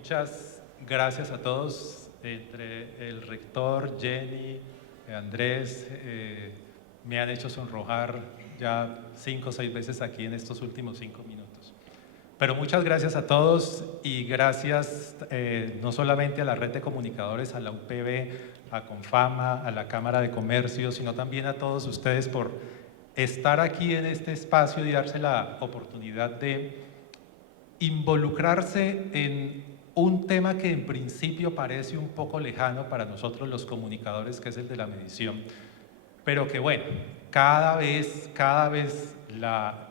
Muchas gracias a todos, entre el rector, Jenny, Andrés, me han hecho sonrojar ya 5 o 6 veces aquí en estos últimos 5 minutos. Pero muchas gracias a todos y gracias no solamente a la red de comunicadores, a la UPB, a Confama, a la Cámara de Comercio, sino también a todos ustedes por estar aquí en este espacio y darse la oportunidad de involucrarse en un tema que en principio parece un poco lejano para nosotros los comunicadores, que es el de la medición, pero que bueno, cada vez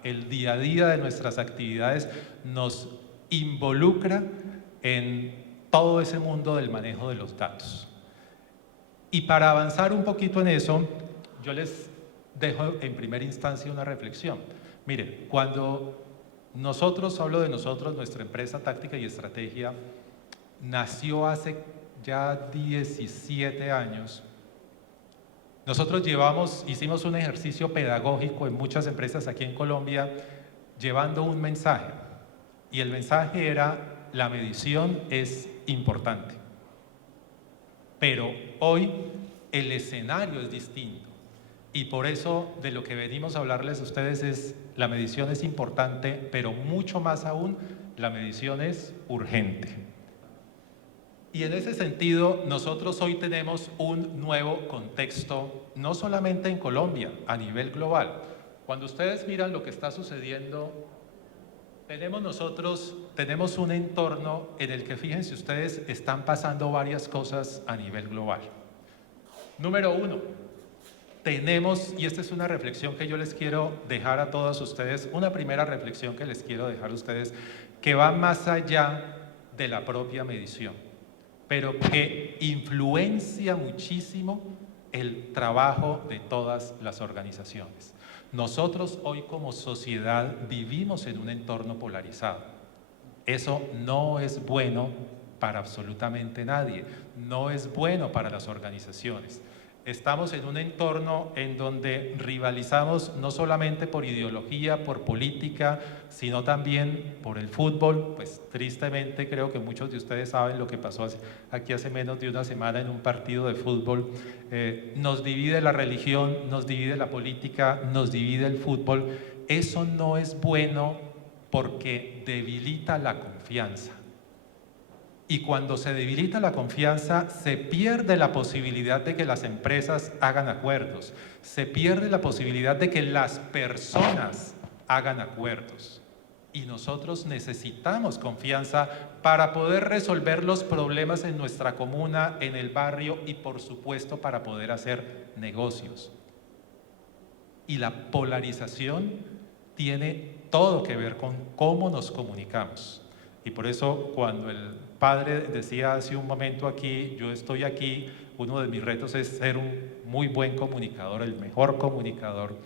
el día a día de nuestras actividades nos involucra en todo ese mundo del manejo de los datos. Y para avanzar un poquito en eso, yo les dejo en primera instancia una reflexión. Miren, cuando hablo de nosotros, nuestra empresa Táctica y Estrategia nació hace ya 17 años. Nosotros hicimos un ejercicio pedagógico en muchas empresas aquí en Colombia, llevando un mensaje, y el mensaje era: la medición es importante. Pero hoy el escenario es distinto, y por eso de lo que venimos a hablarles a ustedes es: la medición es importante, pero mucho más aún, la medición es urgente. Y en ese sentido, nosotros hoy tenemos un nuevo contexto, no solamente en Colombia, a nivel global. Cuando ustedes miran lo que está sucediendo, tenemos un entorno en el que, fíjense ustedes, están pasando varias cosas a nivel global. Número uno, y esta es una reflexión que yo les quiero dejar a todos ustedes, una primera reflexión que les quiero dejar a ustedes, que va más allá de la propia medición, pero que influencia muchísimo el trabajo de todas las organizaciones. Nosotros hoy como sociedad vivimos en un entorno polarizado. Eso no es bueno para absolutamente nadie, no es bueno para las organizaciones. Estamos en un entorno en donde rivalizamos no solamente por ideología, por política, sino también por el fútbol. Pues tristemente creo que muchos de ustedes saben lo que pasó aquí hace menos de una semana en un partido de fútbol. Nos divide la religión, nos divide la política, nos divide el fútbol. Eso no es bueno porque debilita la confianza. Y cuando se debilita la confianza, se pierde la posibilidad de que las empresas hagan acuerdos, se pierde la posibilidad de que las personas hagan acuerdos. Y nosotros necesitamos confianza para poder resolver los problemas en nuestra comuna, en el barrio y, por supuesto, para poder hacer negocios. Y la polarización tiene todo que ver con cómo nos comunicamos. Y por eso, cuando el padre decía hace un momento aquí, yo estoy aquí, uno de mis retos es ser un muy buen comunicador, el mejor comunicador,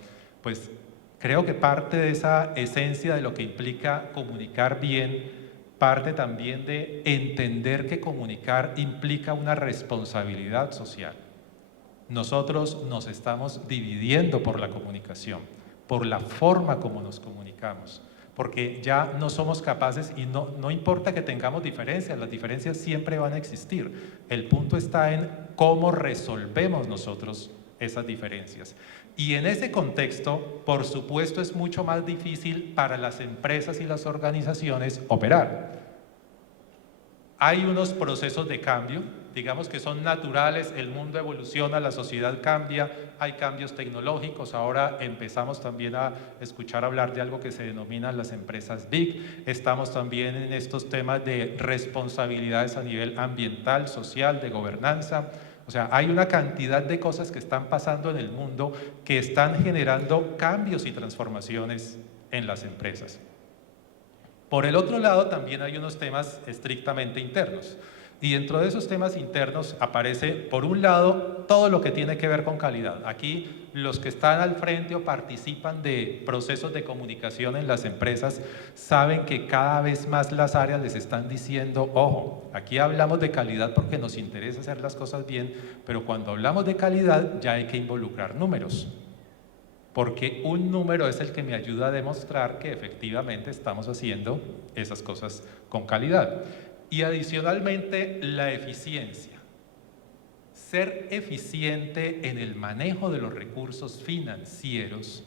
pues creo que parte de esa esencia de lo que implica comunicar bien, parte también de entender que comunicar implica una responsabilidad social. Nosotros nos estamos dividiendo por la comunicación, por la forma como nos comunicamos, porque ya no somos capaces, y no importa que tengamos diferencias, las diferencias siempre van a existir. El punto está en cómo resolvemos nosotros esas diferencias. Y en ese contexto, por supuesto, es mucho más difícil para las empresas y las organizaciones operar. Hay unos procesos de cambio, digamos que son naturales, el mundo evoluciona, la sociedad cambia, hay cambios tecnológicos, ahora empezamos también a escuchar hablar de algo que se denomina las empresas Big, estamos también en estos temas de responsabilidades a nivel ambiental, social, de gobernanza. O sea, hay una cantidad de cosas que están pasando en el mundo que están generando cambios y transformaciones en las empresas. Por el otro lado, también hay unos temas estrictamente internos. Y dentro de esos temas internos aparece, por un lado, todo lo que tiene que ver con calidad. Aquí, los que están al frente o participan de procesos de comunicación en las empresas saben que cada vez más las áreas les están diciendo: ojo, aquí hablamos de calidad porque nos interesa hacer las cosas bien, pero cuando hablamos de calidad ya hay que involucrar números. Porque un número es el que me ayuda a demostrar que efectivamente estamos haciendo esas cosas con calidad. Y adicionalmente, la eficiencia. Ser eficiente en el manejo de los recursos financieros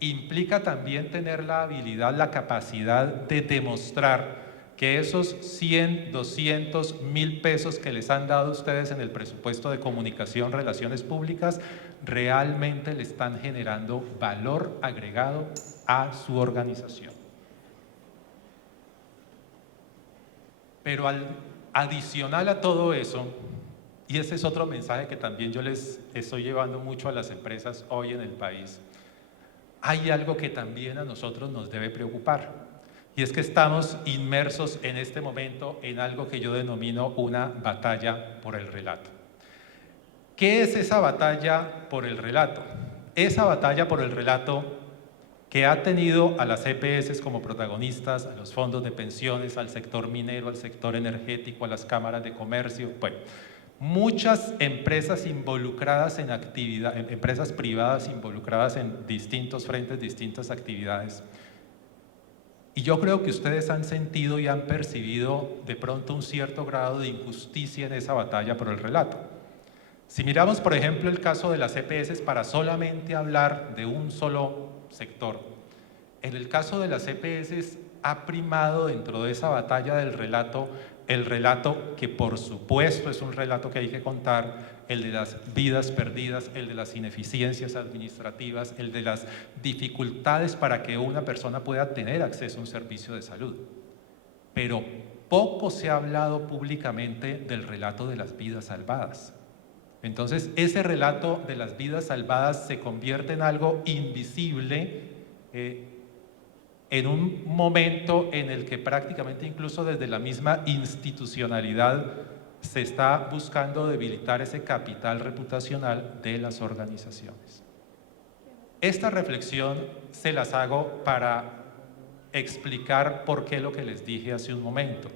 implica también tener la habilidad, la capacidad de demostrar que esos 100, 200, 1000 pesos que les han dado ustedes en el presupuesto de comunicación, relaciones públicas, realmente le están generando valor agregado a su organización. Pero adicional a todo eso, y ese es otro mensaje que también yo les estoy llevando mucho a las empresas hoy en el país, hay algo que también a nosotros nos debe preocupar. Y es que estamos inmersos en este momento en algo que yo denomino una batalla por el relato. ¿Qué es esa batalla por el relato? Esa batalla por el relato que ha tenido a las EPS como protagonistas, a los fondos de pensiones, al sector minero, al sector energético, a las cámaras de comercio, bueno, muchas empresas involucradas en actividad, empresas privadas involucradas en distintos frentes, distintas actividades. Y yo creo que ustedes han sentido y han percibido de pronto un cierto grado de injusticia en esa batalla por el relato. Si miramos, por ejemplo, el caso de las EPS para solamente hablar de un solo sector, en el caso de las EPS ha primado dentro de esa batalla del relato, el relato que por supuesto es un relato que hay que contar, el de las vidas perdidas, el de las ineficiencias administrativas, el de las dificultades para que una persona pueda tener acceso a un servicio de salud. Pero poco se ha hablado públicamente del relato de las vidas salvadas. Entonces, ese relato de las vidas salvadas se convierte en algo invisible en un momento en el que prácticamente incluso desde la misma institucionalidad se está buscando debilitar ese capital reputacional de las organizaciones. Esta reflexión se las hago para explicar por qué lo que les dije hace un momento,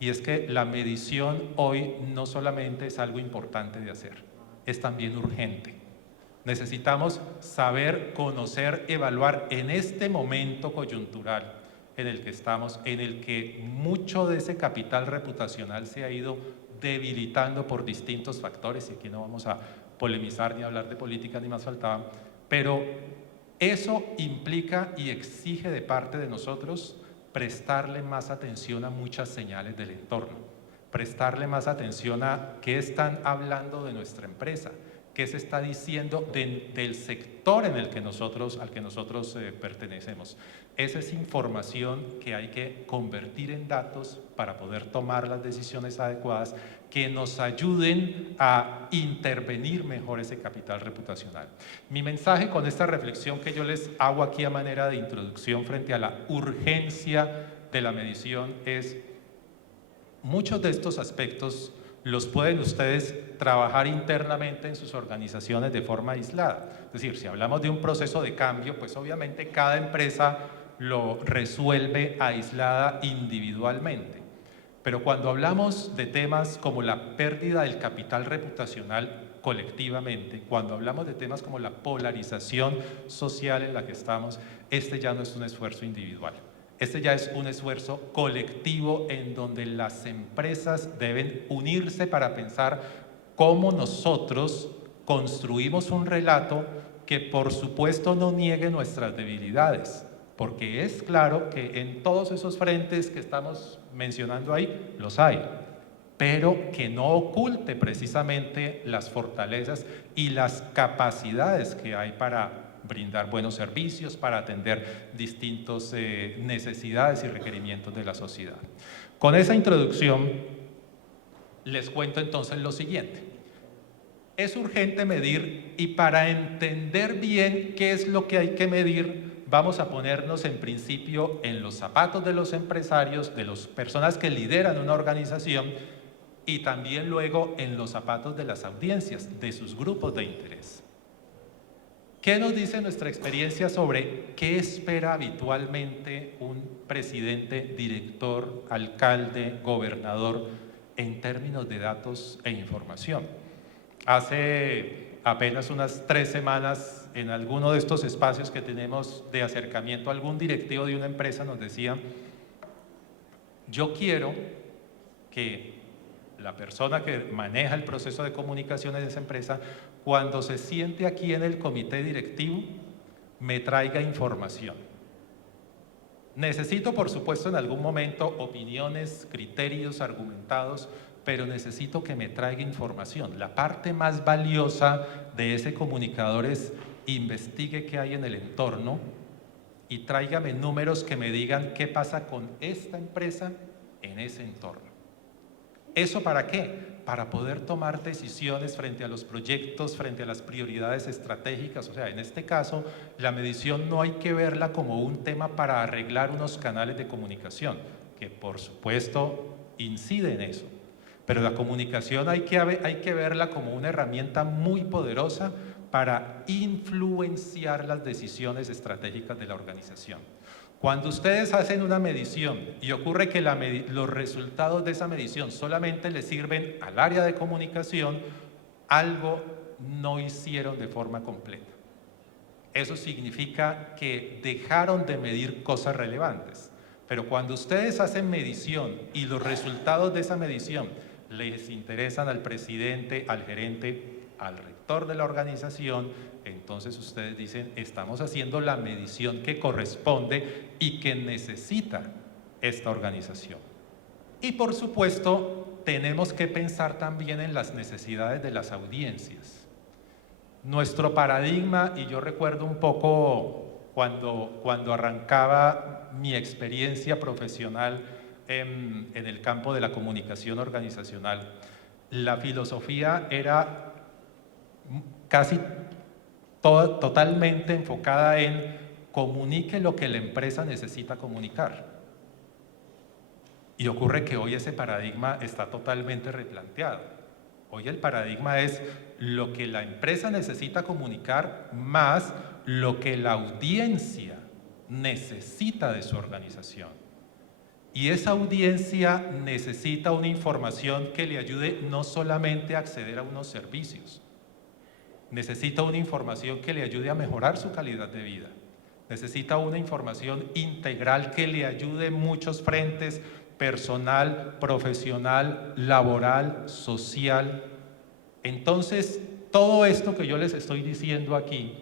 y es que la medición hoy no solamente es algo importante de hacer, es también urgente. Necesitamos saber, conocer, evaluar en este momento coyuntural en el que estamos, en el que mucho de ese capital reputacional se ha ido debilitando por distintos factores, y aquí no vamos a polemizar ni hablar de política ni más faltaba, pero eso implica y exige de parte de nosotros prestarle más atención a muchas señales del entorno, prestarle más atención a qué están hablando de nuestra empresa, qué se está diciendo del sector en el que al que nosotros pertenecemos. Esa es información que hay que convertir en datos para poder tomar las decisiones adecuadas que nos ayuden a intervenir mejor ese capital reputacional. Mi mensaje con esta reflexión que yo les hago aquí a manera de introducción frente a la urgencia de la medición es: muchos de estos aspectos los pueden ustedes trabajar internamente en sus organizaciones de forma aislada. Es decir, si hablamos de un proceso de cambio, pues obviamente cada empresa lo resuelve aislada individualmente. Pero cuando hablamos de temas como la pérdida del capital reputacional colectivamente, cuando hablamos de temas como la polarización social en la que estamos, este ya no es un esfuerzo individual. Este ya es un esfuerzo colectivo en donde las empresas deben unirse para pensar cómo nosotros construimos un relato que por supuesto no niegue nuestras debilidades, porque es claro que en todos esos frentes que estamos mencionando ahí, los hay, pero que no oculte precisamente las fortalezas y las capacidades que hay para brindar buenos servicios, para atender distintas necesidades y requerimientos de la sociedad. Con esa introducción, les cuento entonces lo siguiente. Es urgente medir, y para entender bien qué es lo que hay que medir, vamos a ponernos en principio en los zapatos de los empresarios, de las personas que lideran una organización, y también luego en los zapatos de las audiencias, de sus grupos de interés. ¿Qué nos dice nuestra experiencia sobre qué espera habitualmente un presidente, director, alcalde, gobernador en términos de datos e información? Hace apenas unas 3 semanas, en alguno de estos espacios que tenemos de acercamiento, algún directivo de una empresa nos decía: yo quiero que la persona que maneja el proceso de comunicación en esa empresa, cuando se siente aquí en el comité directivo, me traiga información. Necesito, por supuesto, en algún momento opiniones, criterios argumentados, pero necesito que me traiga información. La parte más valiosa de ese comunicador es investigue qué hay en el entorno y tráigame números que me digan qué pasa con esta empresa en ese entorno. ¿Eso para qué? Para poder tomar decisiones frente a los proyectos, frente a las prioridades estratégicas. O sea, en este caso, la medición no hay que verla como un tema para arreglar unos canales de comunicación, que por supuesto incide en eso. Pero la comunicación hay que verla como una herramienta muy poderosa para influenciar las decisiones estratégicas de la organización. Cuando ustedes hacen una medición y ocurre que los resultados de esa medición solamente le sirven al área de comunicación, algo no hicieron de forma completa. Eso significa que dejaron de medir cosas relevantes. Pero cuando ustedes hacen medición y los resultados de esa medición les interesan al presidente, al gerente, al rector de la organización, entonces ustedes dicen, estamos haciendo la medición que corresponde y que necesita esta organización. Y por supuesto, tenemos que pensar también en las necesidades de las audiencias. Nuestro paradigma, y yo recuerdo un poco cuando arrancaba mi experiencia profesional en el campo de la comunicación organizacional, la filosofía era casi totalmente enfocada en comunique lo que la empresa necesita comunicar. Y ocurre que hoy ese paradigma está totalmente replanteado. Hoy el paradigma es lo que la empresa necesita comunicar más lo que la audiencia necesita de su organización. Y esa audiencia necesita una información que le ayude no solamente a acceder a unos servicios, necesita una información que le ayude a mejorar su calidad de vida, necesita una información integral que le ayude en muchos frentes: personal, profesional, laboral, social. Entonces, todo esto que yo les estoy diciendo aquí,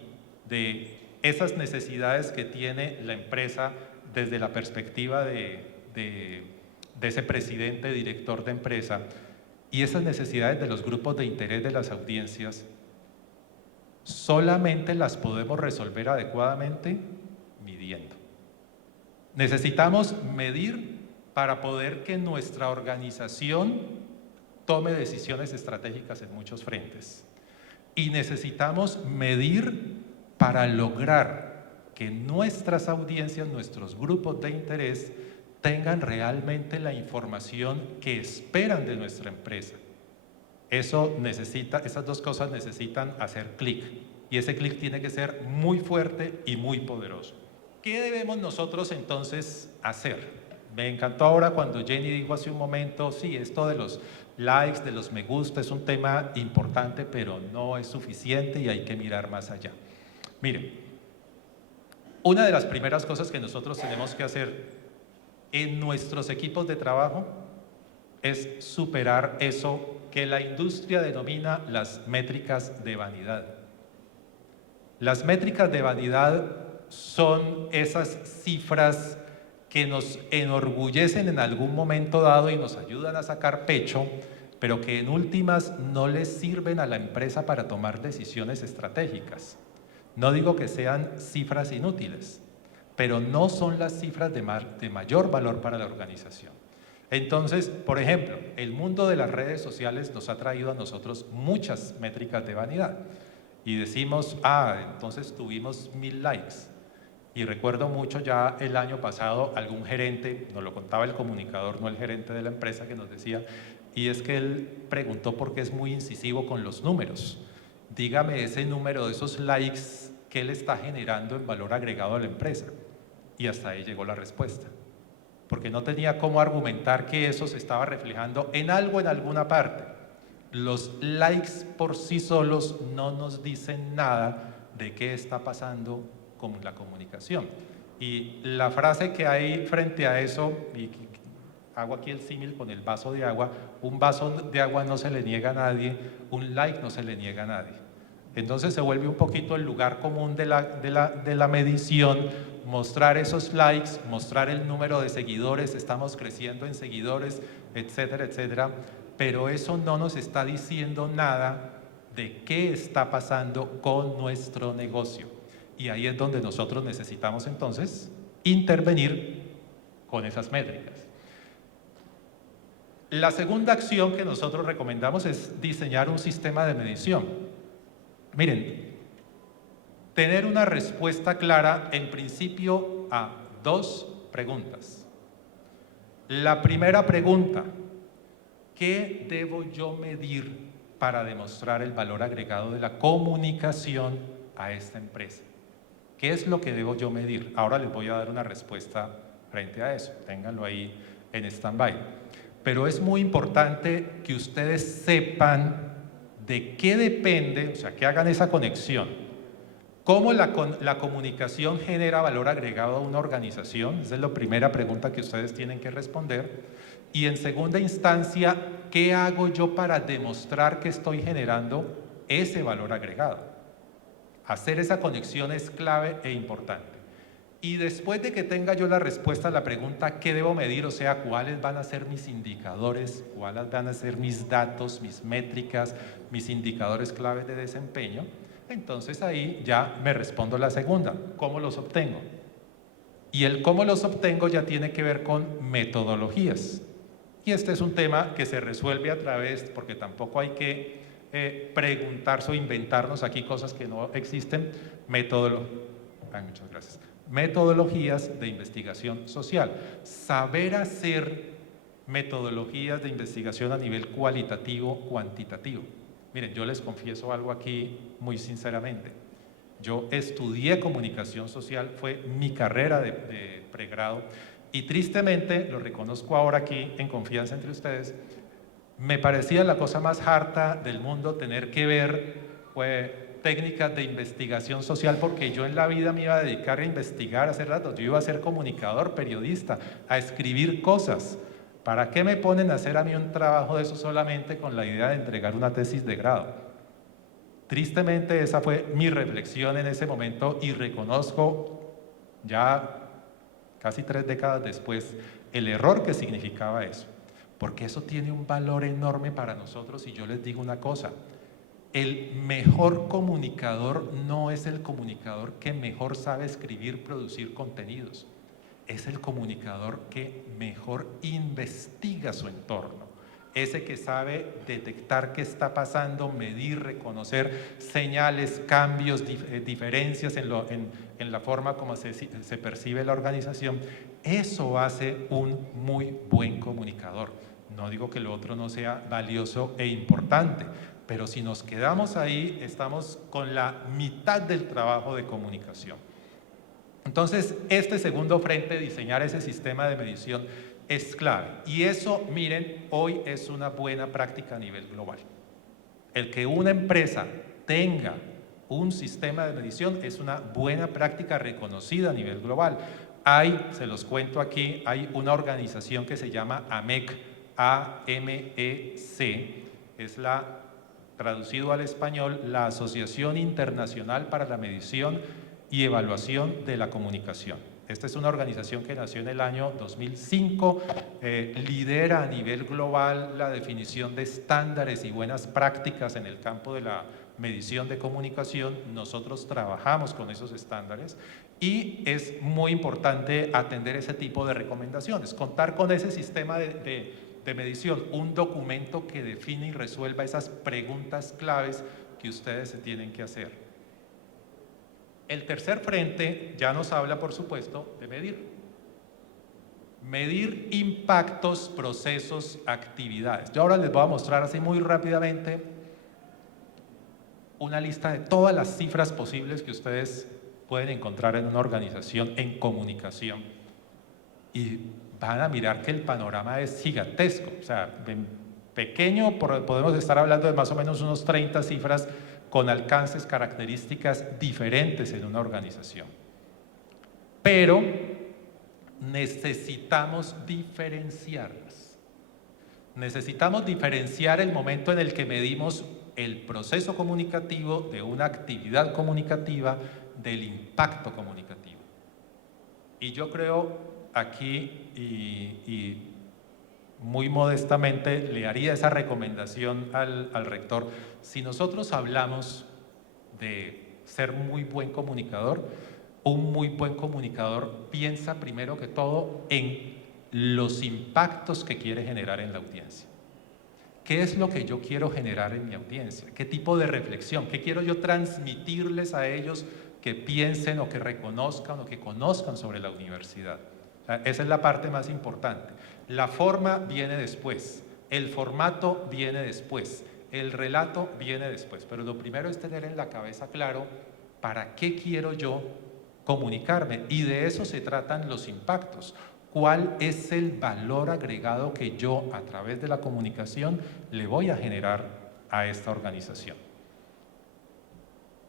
de esas necesidades que tiene la empresa desde la perspectiva de ese presidente, director de empresa, y esas necesidades de los grupos de interés de las audiencias, solamente las podemos resolver adecuadamente midiendo. Necesitamos medir para poder que nuestra organización tome decisiones estratégicas en muchos frentes. Y necesitamos medir para lograr que nuestras audiencias, nuestros grupos de interés, tengan realmente la información que esperan de nuestra empresa. Esas dos cosas necesitan hacer clic, y ese clic tiene que ser muy fuerte y muy poderoso. ¿Qué debemos nosotros entonces hacer? Me encantó ahora cuando Jenny dijo hace un momento, sí, esto de los likes, de los me gusta, es un tema importante, pero no es suficiente y hay que mirar más allá. Miren, una de las primeras cosas que nosotros tenemos que hacer en nuestros equipos de trabajo es superar eso que la industria denomina las métricas de vanidad. Las métricas de vanidad son esas cifras que nos enorgullecen en algún momento dado y nos ayudan a sacar pecho, pero que en últimas no les sirven a la empresa para tomar decisiones estratégicas. No digo que sean cifras inútiles, pero no son las cifras de mayor valor para la organización. Entonces, por ejemplo, el mundo de las redes sociales nos ha traído a nosotros muchas métricas de vanidad. Y decimos, entonces tuvimos 1000 likes. Y recuerdo mucho ya el año pasado algún gerente, nos lo contaba el comunicador, no el gerente de la empresa, que nos decía, y es que él preguntó por qué es muy incisivo con los números. Dígame ese número de esos likes, ¿qué le está generando en valor agregado a la empresa? Y hasta ahí llegó la respuesta. Porque no tenía cómo argumentar que eso se estaba reflejando en algo, en alguna parte. Los likes por sí solos no nos dicen nada de qué está pasando con la comunicación. Y la frase que hay frente a eso, y hago aquí el símil con el vaso de agua, un vaso de agua no se le niega a nadie, un like no se le niega a nadie. Entonces se vuelve un poquito el lugar común de la medición, mostrar esos likes, mostrar el número de seguidores, estamos creciendo en seguidores, etcétera, etcétera, pero eso no nos está diciendo nada de qué está pasando con nuestro negocio. Y ahí es donde nosotros necesitamos entonces intervenir con esas métricas. La segunda acción que nosotros recomendamos es diseñar un sistema de medición. Miren, tener una respuesta clara en principio a 2 preguntas. La primera pregunta, ¿qué debo yo medir para demostrar el valor agregado de la comunicación a esta empresa? ¿Qué es lo que debo yo medir? Ahora les voy a dar una respuesta frente a eso, ténganlo ahí en stand-by. Pero es muy importante que ustedes sepan de qué depende, o sea, que hagan esa conexión. ¿Cómo la comunicación genera valor agregado a una organización? Esa es la primera pregunta que ustedes tienen que responder. Y en segunda instancia, ¿qué hago yo para demostrar que estoy generando ese valor agregado? Hacer esa conexión es clave e importante. Y después de que tenga yo la respuesta a la pregunta ¿qué debo medir? O sea, ¿cuáles van a ser mis indicadores? ¿Cuáles van a ser mis datos, mis métricas, mis indicadores claves de desempeño? Entonces ahí ya me respondo la segunda, ¿cómo los obtengo? Y el cómo los obtengo ya tiene que ver con metodologías. Y este es un tema que se resuelve a través, porque tampoco hay que preguntarse o inventarnos aquí cosas que no existen, muchas gracias. Metodologías de investigación social. Saber hacer metodologías de investigación a nivel cualitativo, cuantitativo. Miren, yo les confieso algo aquí muy sinceramente. Yo estudié comunicación social, fue mi carrera de pregrado y tristemente, lo reconozco ahora aquí en confianza entre ustedes, me parecía la cosa más harta del mundo tener que ver técnicas de investigación social, porque yo en la vida me iba a dedicar a investigar, a hacer datos, yo iba a ser comunicador, periodista, a escribir cosas. ¿Para qué me ponen a hacer a mí un trabajo de eso solamente con la idea de entregar una tesis de grado? Tristemente esa fue mi reflexión en ese momento y reconozco ya casi 3 décadas después el error que significaba eso, porque eso tiene un valor enorme para nosotros. Y yo les digo una cosa, el mejor comunicador no es el comunicador que mejor sabe escribir, producir contenidos, es el comunicador que mejor investiga su entorno, ese que sabe detectar qué está pasando, medir, reconocer señales, cambios, diferencias en la forma como se percibe la organización. Eso hace un muy buen comunicador. No digo que lo otro no sea valioso e importante, pero si nos quedamos ahí, estamos con la mitad del trabajo de comunicación. Entonces, este segundo frente, diseñar ese sistema de medición, es clave. Y eso, miren, hoy es una buena práctica a nivel global. El que una empresa tenga un sistema de medición es una buena práctica reconocida a nivel global. Se los cuento aquí, hay una organización que se llama AMEC, A-M-E-C, es traducido al español, la Asociación Internacional para la Medición y Evaluación de la Comunicación. Esta es una organización que nació en el año 2005, lidera a nivel global la definición de estándares y buenas prácticas en el campo de la medición de comunicación. Nosotros trabajamos con esos estándares y es muy importante atender ese tipo de recomendaciones, contar con ese sistema de medición, un documento que define y resuelva esas preguntas claves que ustedes se tienen que hacer. El tercer frente ya nos habla, por supuesto, de medir. Medir impactos, procesos, actividades. Yo ahora les voy a mostrar así muy rápidamente una lista de todas las cifras posibles que ustedes pueden encontrar en una organización en comunicación. Y van a mirar que el panorama es gigantesco. O sea, en pequeño podemos estar hablando de más o menos unos 30 cifras con alcances, características diferentes en una organización. Pero necesitamos diferenciarlas. Necesitamos diferenciar el momento en el que medimos el proceso comunicativo de una actividad comunicativa del impacto comunicativo. Y yo creo aquí, y muy modestamente le haría esa recomendación al rector, si nosotros hablamos de ser muy buen comunicador, un muy buen comunicador piensa primero que todo en los impactos que quiere generar en la audiencia. ¿Qué es lo que yo quiero generar en mi audiencia? ¿Qué tipo de reflexión? ¿Qué quiero yo transmitirles a ellos que piensen o que reconozcan o que conozcan sobre la universidad? O sea, esa es la parte más importante. La forma viene después, el formato viene después, el relato viene después, pero lo primero es tener en la cabeza claro para qué quiero yo comunicarme, y de eso se tratan los impactos. ¿Cuál es el valor agregado que yo a través de la comunicación le voy a generar a esta organización?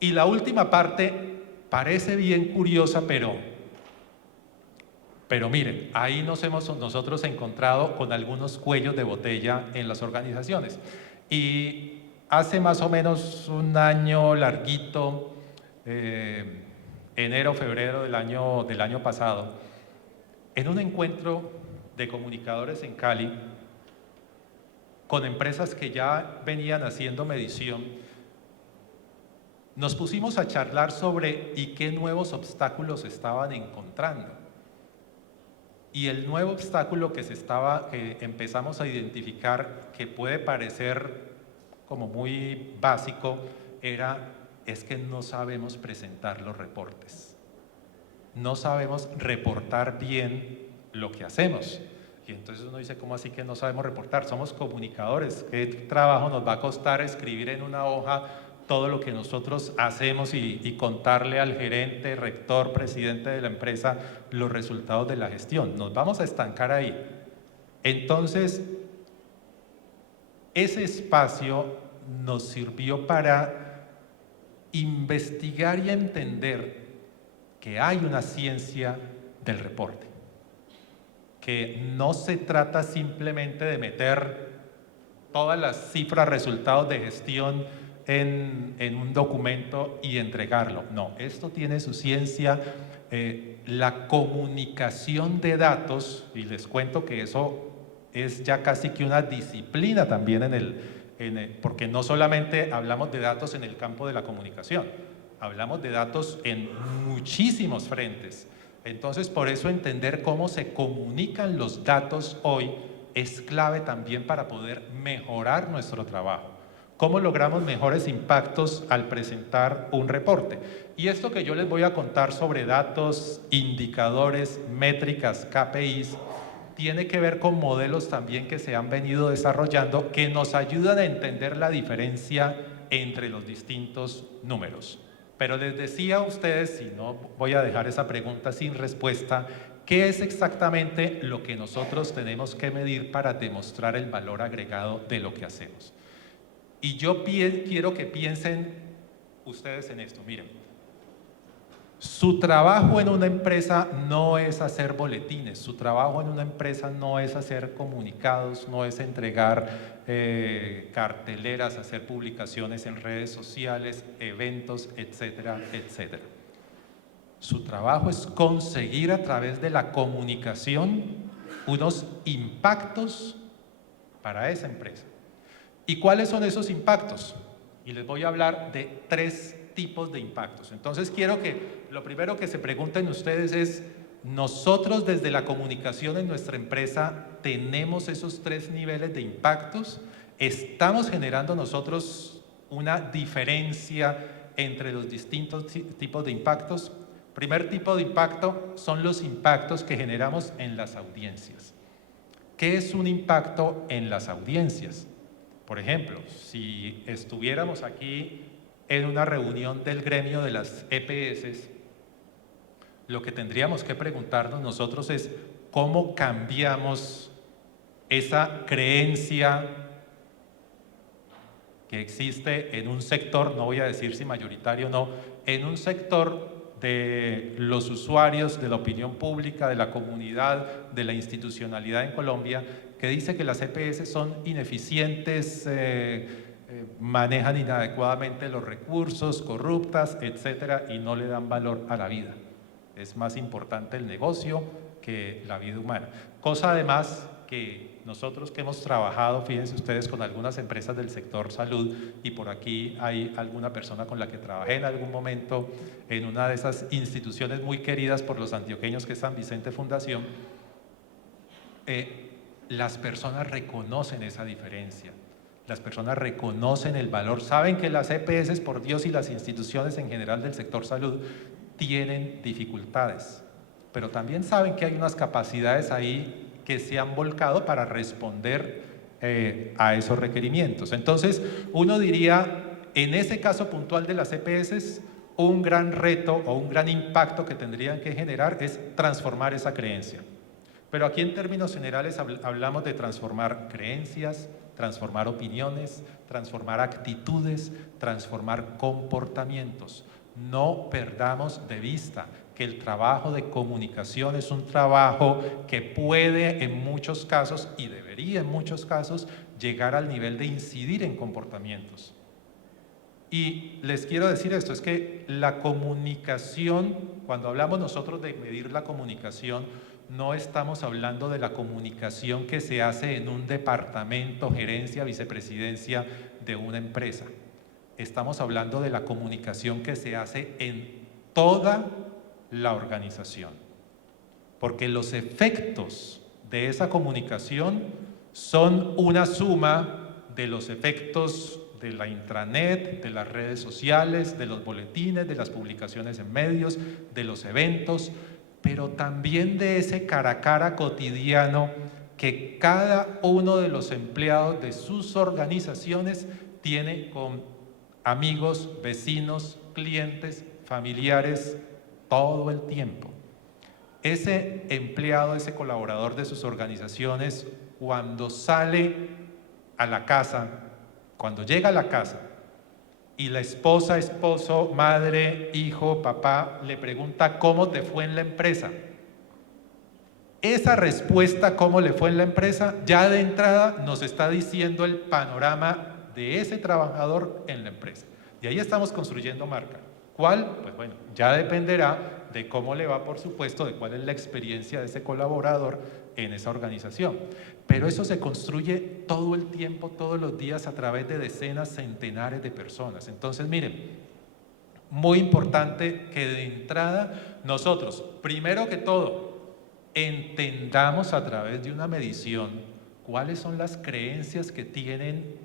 Y la última parte parece bien curiosa, pero miren, ahí nos hemos nosotros encontrado con algunos cuellos de botella en las organizaciones. Y hace más o menos un año larguito, enero, febrero del año pasado, en un encuentro de comunicadores en Cali, con empresas que ya venían haciendo medición, nos pusimos a charlar sobre y qué nuevos obstáculos estaban encontrando. Y el nuevo obstáculo que empezamos a identificar, que puede parecer como muy básico, es que no sabemos presentar los reportes. No sabemos reportar bien lo que hacemos. Y entonces uno dice, ¿cómo así que no sabemos reportar? Somos comunicadores. ¿Qué trabajo nos va a costar escribir en una hoja todo lo que nosotros hacemos y contarle al gerente, rector, presidente de la empresa los resultados de la gestión? Nos vamos a estancar ahí. Entonces, ese espacio nos sirvió para investigar y entender que hay una ciencia del reporte, que no se trata simplemente de meter todas las cifras, resultados de gestión en un documento y entregarlo. No, esto tiene su ciencia. La comunicación de datos, y les cuento que eso es ya casi que una disciplina también porque no solamente hablamos de datos en el campo de la comunicación, hablamos de datos en muchísimos frentes. Entonces, por eso entender cómo se comunican los datos hoy es clave también para poder mejorar nuestro trabajo. ¿Cómo logramos mejores impactos al presentar un reporte? Y esto que yo les voy a contar sobre datos, indicadores, métricas, KPIs, tiene que ver con modelos también que se han venido desarrollando que nos ayudan a entender la diferencia entre los distintos números. Pero les decía a ustedes, y no voy a dejar esa pregunta sin respuesta, ¿qué es exactamente lo que nosotros tenemos que medir para demostrar el valor agregado de lo que hacemos? Y yo quiero que piensen ustedes en esto. Miren, su trabajo en una empresa no es hacer boletines, su trabajo en una empresa no es hacer comunicados, no es entregar carteleras, hacer publicaciones en redes sociales, eventos, etcétera, etcétera. Su trabajo es conseguir a través de la comunicación unos impactos para esa empresa. ¿Y cuáles son esos impactos? Y les voy a hablar de 3 tipos de impactos. Entonces quiero que lo primero que se pregunten ustedes es, ¿nosotros desde la comunicación en nuestra empresa tenemos esos 3 niveles de impactos? ¿Estamos generando nosotros una diferencia entre los distintos tipos de impactos? Primer tipo de impacto son los impactos que generamos en las audiencias. ¿Qué es un impacto en las audiencias? Por ejemplo, si estuviéramos aquí en una reunión del gremio de las EPS, lo que tendríamos que preguntarnos nosotros es cómo cambiamos esa creencia que existe en un sector, no voy a decir si mayoritario o no, en un sector de los usuarios, de la opinión pública, de la comunidad, de la institucionalidad en Colombia, que dice que las EPS son ineficientes, manejan inadecuadamente los recursos, corruptas, etcétera, y no le dan valor a la vida. Es más importante el negocio que la vida humana. Cosa además que nosotros que hemos trabajado, fíjense ustedes, con algunas empresas del sector salud, y por aquí hay alguna persona con la que trabajé en algún momento en una de esas instituciones muy queridas por los antioqueños, que es San Vicente Fundación, las personas reconocen esa diferencia. Las personas reconocen el valor, saben que las EPS, por Dios, y las instituciones en general del sector salud tienen dificultades, pero también saben que hay unas capacidades ahí que se han volcado para responder a esos requerimientos. Entonces, uno diría, en ese caso puntual de las EPS, un gran reto o un gran impacto que tendrían que generar es transformar esa creencia. Pero aquí en términos generales hablamos de transformar creencias, transformar opiniones, transformar actitudes, transformar comportamientos. No perdamos de vista que el trabajo de comunicación es un trabajo que puede en muchos casos, y debería en muchos casos, llegar al nivel de incidir en comportamientos. Y les quiero decir esto, es que la comunicación, cuando hablamos nosotros de medir la comunicación, no estamos hablando de la comunicación que se hace en un departamento, gerencia, vicepresidencia de una empresa. Estamos hablando de la comunicación que se hace en toda la organización, porque los efectos de esa comunicación son una suma de los efectos de la intranet, de las redes sociales, de los boletines, de las publicaciones en medios, de los eventos, pero también de ese cara a cara cotidiano que cada uno de los empleados de sus organizaciones tiene con amigos, vecinos, clientes, familiares, todo el tiempo. Ese empleado, ese colaborador de sus organizaciones, cuando sale a la casa, cuando llega a la casa y la esposa, esposo, madre, hijo, papá le pregunta cómo te fue en la empresa, esa respuesta, cómo le fue en la empresa, ya de entrada nos está diciendo el panorama de ese trabajador en la empresa. Y ahí estamos construyendo marca. ¿Cuál? Pues bueno, ya dependerá de cómo le va, por supuesto, de cuál es la experiencia de ese colaborador en esa organización. Pero eso se construye todo el tiempo, todos los días, a través de decenas, centenares de personas. Entonces, miren, muy importante que de entrada nosotros, primero que todo, entendamos a través de una medición cuáles son las creencias que tienen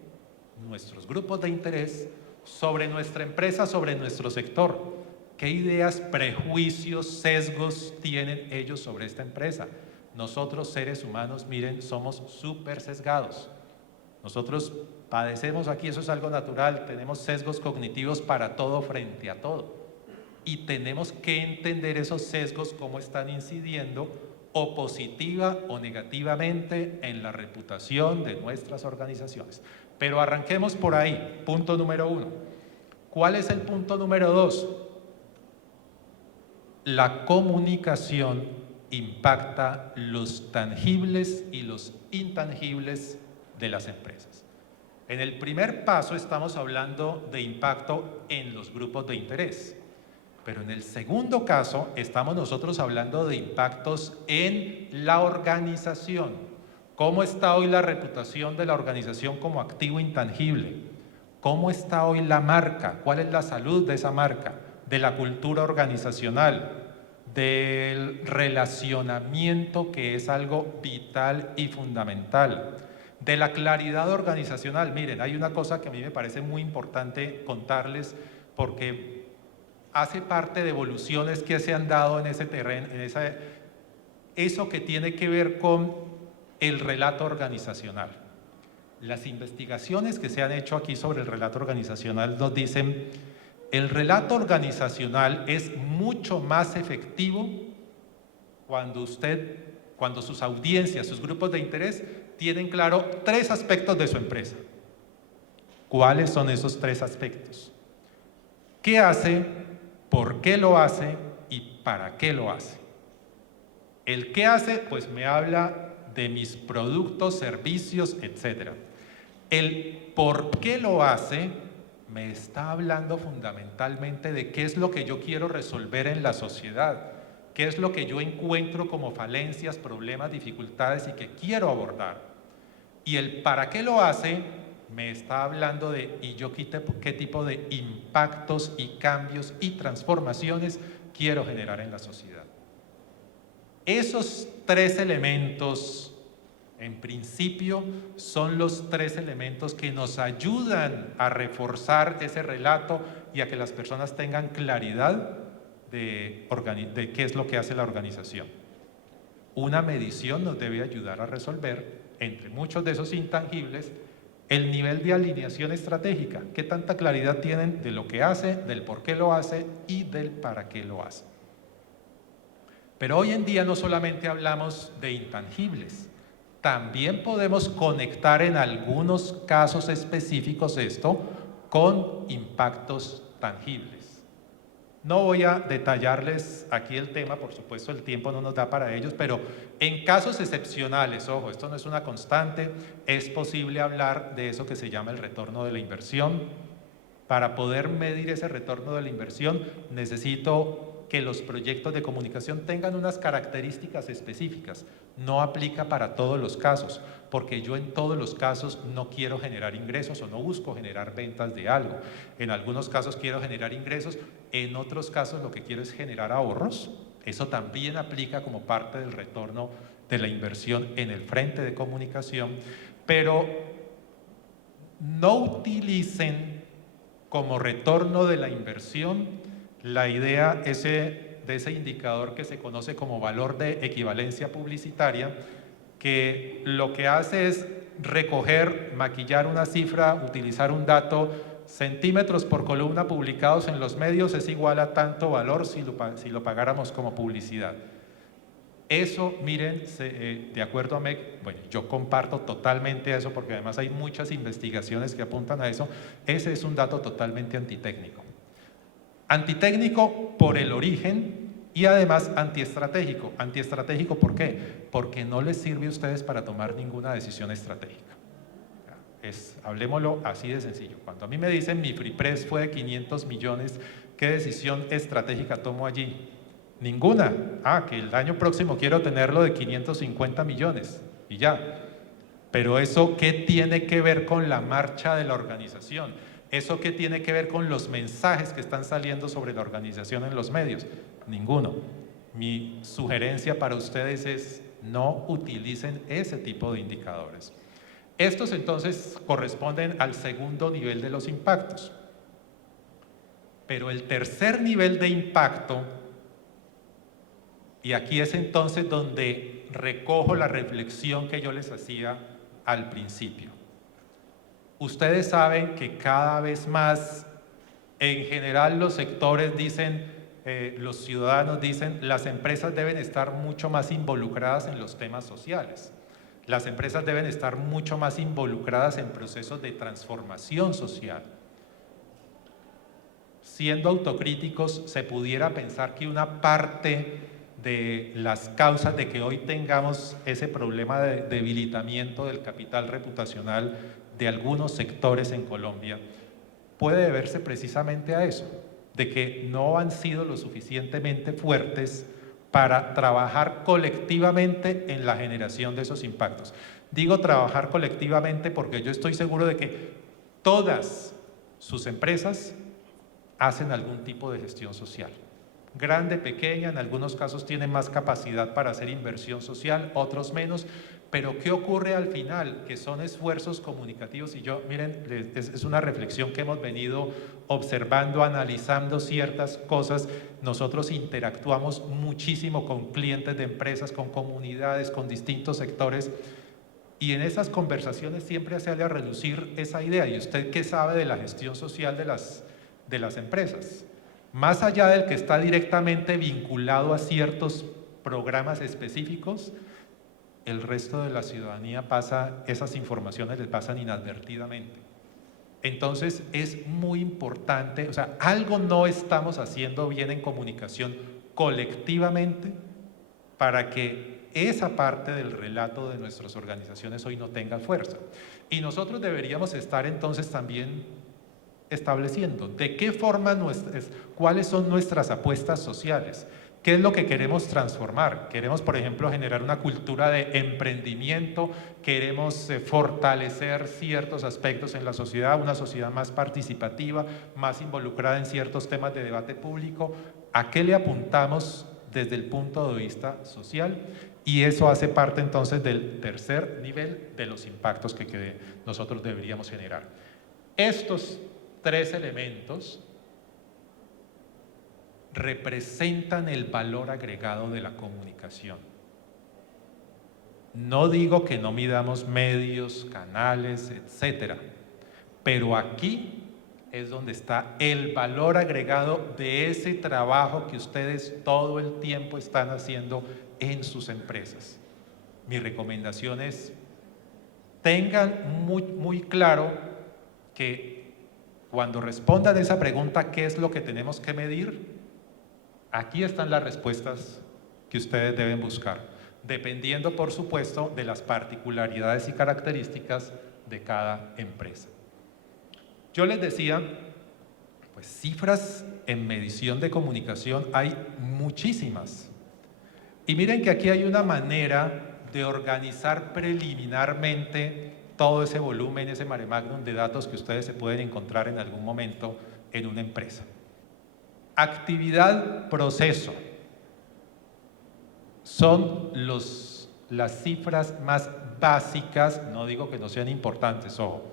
nuestros grupos de interés sobre nuestra empresa, sobre nuestro sector. ¿Qué ideas, prejuicios, sesgos tienen ellos sobre esta empresa? Nosotros, seres humanos, miren, somos súper sesgados. Nosotros padecemos aquí, eso es algo natural, tenemos sesgos cognitivos para todo, frente a todo. Y tenemos que entender esos sesgos, cómo están incidiendo o positiva o negativamente en la reputación de nuestras organizaciones. Pero arranquemos por ahí, punto número 1. ¿Cuál es el punto número 2? La comunicación impacta los tangibles y los intangibles de las empresas. En el primer paso estamos hablando de impacto en los grupos de interés, pero en el segundo caso estamos nosotros hablando de impactos en la organización. ¿Cómo está hoy la reputación de la organización como activo intangible? ¿Cómo está hoy la marca? ¿Cuál es la salud de esa marca? De la cultura organizacional, del relacionamiento, que es algo vital y fundamental, de la claridad organizacional. Miren, hay una cosa que a mí me parece muy importante contarles, porque hace parte de evoluciones que se han dado en ese terreno, eso que tiene que ver con el relato organizacional. Las investigaciones que se han hecho aquí sobre el relato organizacional nos dicen: el relato organizacional es mucho más efectivo cuando sus audiencias, sus grupos de interés tienen claro 3 aspectos de su empresa. ¿Cuáles son esos 3 aspectos? ¿Qué hace? ¿Por qué lo hace? para qué lo hace. El qué hace, pues me habla de mis productos, servicios, etc. El por qué lo hace me está hablando fundamentalmente de qué es lo que yo quiero resolver en la sociedad, qué es lo que yo encuentro como falencias, problemas, dificultades y que quiero abordar. Y el para qué lo hace me está hablando de y yo qué tipo de impactos y cambios y transformaciones quiero generar en la sociedad. Esos tres elementos, en principio, son los tres elementos que nos ayudan a reforzar ese relato y a que las personas tengan claridad de qué es lo que hace la organización. Una medición nos debe ayudar a resolver, entre muchos de esos intangibles, el nivel de alineación estratégica. ¿Qué tanta claridad tienen de lo que hace, del por qué lo hace y del para qué lo hace? Pero hoy en día no solamente hablamos de intangibles, también podemos conectar en algunos casos específicos esto con impactos tangibles. No voy a detallarles aquí el tema, por supuesto el tiempo no nos da para ellos, pero en casos excepcionales, ojo, esto no es una constante, es posible hablar de eso que se llama el retorno de la inversión. Para poder medir ese retorno de la inversión necesito que los proyectos de comunicación tengan unas características específicas. No aplica para todos los casos, porque yo en todos los casos no quiero generar ingresos o no busco generar ventas de algo. En algunos casos quiero generar ingresos, en otros casos lo que quiero es generar ahorros. Eso también aplica como parte del retorno de la inversión en el frente de comunicación, pero no utilicen como retorno de la inversión la idea de ese indicador que se conoce como valor de equivalencia publicitaria, que lo que hace es recoger, maquillar una cifra, utilizar un dato, centímetros por columna publicados en los medios es igual a tanto valor si lo pagáramos como publicidad. Eso, miren, de acuerdo a MEC, bueno, yo comparto totalmente eso porque además hay muchas investigaciones que apuntan a eso, ese es un dato totalmente antitécnico. Antitécnico por el origen y además antiestratégico. Antiestratégico, ¿por qué? Porque no les sirve a ustedes para tomar ninguna decisión estratégica. Hablemoslo así de sencillo. Cuando a mí me dicen mi free press fue de 500 millones, ¿qué decisión estratégica tomo allí? Ninguna. Que el año próximo quiero tenerlo de 550 millones y ya. Pero eso, ¿qué tiene que ver con la marcha de la organización? ¿Eso qué tiene que ver con los mensajes que están saliendo sobre la organización en los medios? Ninguno. Mi sugerencia para ustedes es no utilicen ese tipo de indicadores. Estos entonces corresponden al segundo nivel de los impactos. Pero el tercer nivel de impacto, y aquí es entonces donde recojo la reflexión que yo les hacía al principio. Ustedes saben que cada vez más, en general los sectores dicen, los ciudadanos dicen, las empresas deben estar mucho más involucradas en los temas sociales. Las empresas deben estar mucho más involucradas en procesos de transformación social. Siendo autocríticos, se pudiera pensar que una parte de las causas de que hoy tengamos ese problema de debilitamiento del capital reputacional de algunos sectores en Colombia puede deberse precisamente a eso, de que no han sido lo suficientemente fuertes para trabajar colectivamente en la generación de esos impactos. Digo trabajar colectivamente porque yo estoy seguro de que todas sus empresas hacen algún tipo de gestión social. Grande, pequeña, en algunos casos tienen más capacidad para hacer inversión social, otros menos, pero ¿qué ocurre al final? Que son esfuerzos comunicativos y miren, es una reflexión que hemos venido observando, analizando ciertas cosas. Nosotros interactuamos muchísimo con clientes de empresas, con comunidades, con distintos sectores y en esas conversaciones siempre se sale a reducir esa idea. ¿Y usted qué sabe de la gestión social de las empresas? Más allá del que está directamente vinculado a ciertos programas específicos, el resto de la ciudadanía esas informaciones les pasan inadvertidamente. Entonces es muy importante, algo no estamos haciendo bien en comunicación colectivamente para que esa parte del relato de nuestras organizaciones hoy no tenga fuerza. Y nosotros deberíamos estar entonces también estableciendo de qué forma, cuáles son nuestras apuestas sociales, qué es lo que queremos transformar. Queremos, por ejemplo, generar una cultura de emprendimiento, queremos fortalecer ciertos aspectos en la sociedad, una sociedad más participativa, más involucrada en ciertos temas de debate público. ¿A qué le apuntamos desde el punto de vista social? Y eso hace parte entonces del tercer nivel de los impactos que nosotros deberíamos generar. Estos tres elementos representan el valor agregado de la comunicación. No digo que no midamos medios, canales, etcétera, pero aquí es donde está el valor agregado de ese trabajo que ustedes todo el tiempo están haciendo en sus empresas. Mi recomendación es: tengan muy claro que cuando respondan esa pregunta, ¿qué es lo que tenemos que medir? Aquí están las respuestas que ustedes deben buscar, dependiendo, por supuesto, de las particularidades y características de cada empresa. Yo les decía, pues cifras en medición de comunicación hay muchísimas. Y miren que aquí hay una manera de organizar preliminarmente todo ese volumen, ese mare magnum de datos que ustedes se pueden encontrar en algún momento en una empresa. Actividad, proceso. Son las cifras más básicas, no digo que no sean importantes, ojo.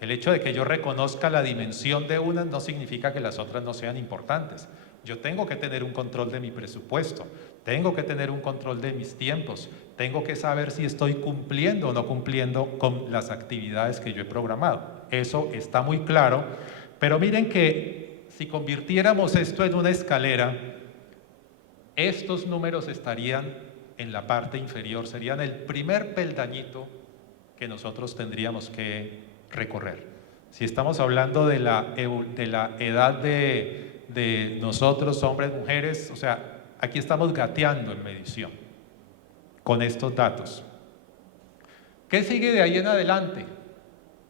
El hecho de que yo reconozca la dimensión de unas no significa que las otras no sean importantes. Yo tengo que tener un control de mi presupuesto, tengo que tener un control de mis tiempos, tengo que saber si estoy cumpliendo o no cumpliendo con las actividades que yo he programado. Eso está muy claro, pero miren que si convirtiéramos esto en una escalera, estos números estarían en la parte inferior, serían el primer peldañito que nosotros tendríamos que recorrer. Si estamos hablando de la edad de nosotros, hombres, mujeres, o sea, aquí estamos gateando en medición con estos datos. ¿Qué sigue de ahí en adelante?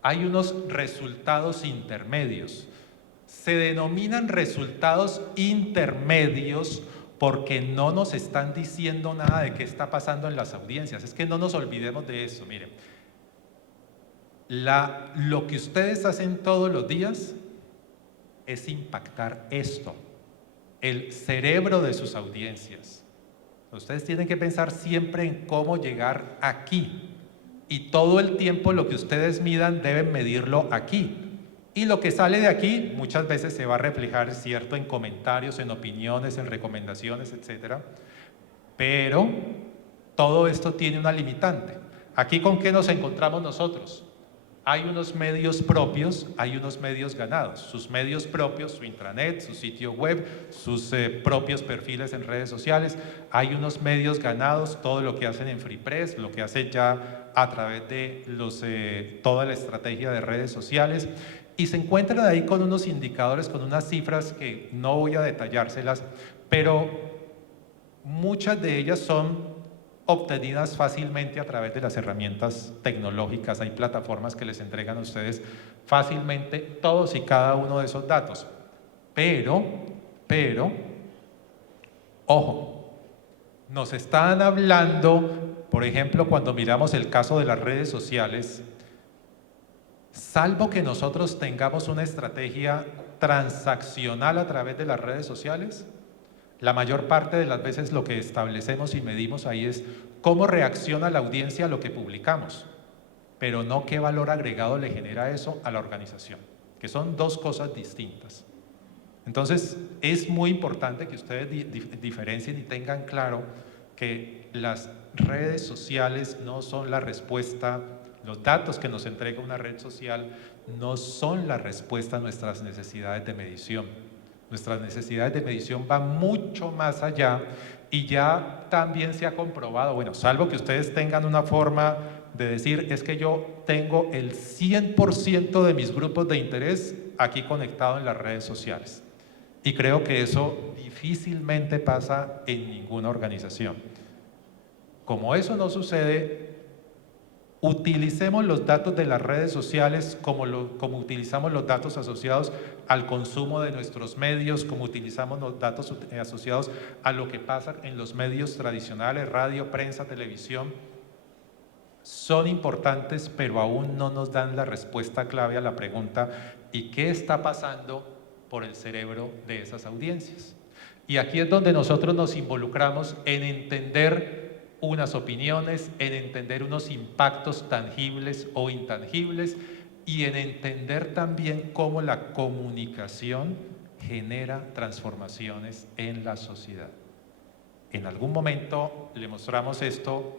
Hay unos resultados intermedios. Se denominan resultados intermedios porque no nos están diciendo nada de qué está pasando en las audiencias. Es que no nos olvidemos de eso, miren. Lo que ustedes hacen todos los días es impactar esto, el cerebro de sus audiencias. Ustedes tienen que pensar siempre en cómo llegar aquí, y todo el tiempo lo que ustedes midan deben medirlo aquí, y lo que sale de aquí muchas veces se va a reflejar, ¿cierto?, en comentarios, en opiniones, en recomendaciones, etcétera. Pero todo esto tiene una limitante. ¿Aquí con qué nos encontramos nosotros? Hay unos medios propios, hay unos medios ganados. Sus medios propios, su intranet, su sitio web, sus propios perfiles en redes sociales. Hay unos medios ganados, todo lo que hacen en FreePress, lo que hacen ya a través de toda la estrategia de redes sociales. Y se encuentran ahí con unos indicadores, con unas cifras que no voy a detallárselas, pero muchas de ellas son obtenidas fácilmente a través de las herramientas tecnológicas. Hay plataformas que les entregan a ustedes fácilmente todos y cada uno de esos datos. Pero, ojo, nos están hablando, por ejemplo, cuando miramos el caso de las redes sociales, salvo que nosotros tengamos una estrategia transaccional a través de las redes sociales, la mayor parte de las veces lo que establecemos y medimos ahí es cómo reacciona la audiencia a lo que publicamos, pero no qué valor agregado le genera eso a la organización, que son dos cosas distintas. Entonces, es muy importante que ustedes diferencien y tengan claro que las redes sociales no son la respuesta, los datos que nos entrega una red social no son la respuesta a nuestras necesidades de medición. Nuestras necesidades de medición van mucho más allá y ya también se ha comprobado, bueno, salvo que ustedes tengan una forma de decir, es que yo tengo el 100% de mis grupos de interés aquí conectado en las redes sociales. Y creo que eso difícilmente pasa en ninguna organización. Como eso no sucede, utilicemos los datos de las redes sociales como utilizamos los datos asociados al consumo de nuestros medios, como utilizamos los datos asociados a lo que pasa en los medios tradicionales, radio, prensa, televisión. Son importantes, pero aún no nos dan la respuesta clave a la pregunta ¿y qué está pasando por el cerebro de esas audiencias? Y aquí es donde nosotros nos involucramos en entender unas opiniones, en entender unos impactos tangibles o intangibles y en entender también cómo la comunicación genera transformaciones en la sociedad. En algún momento le mostramos esto.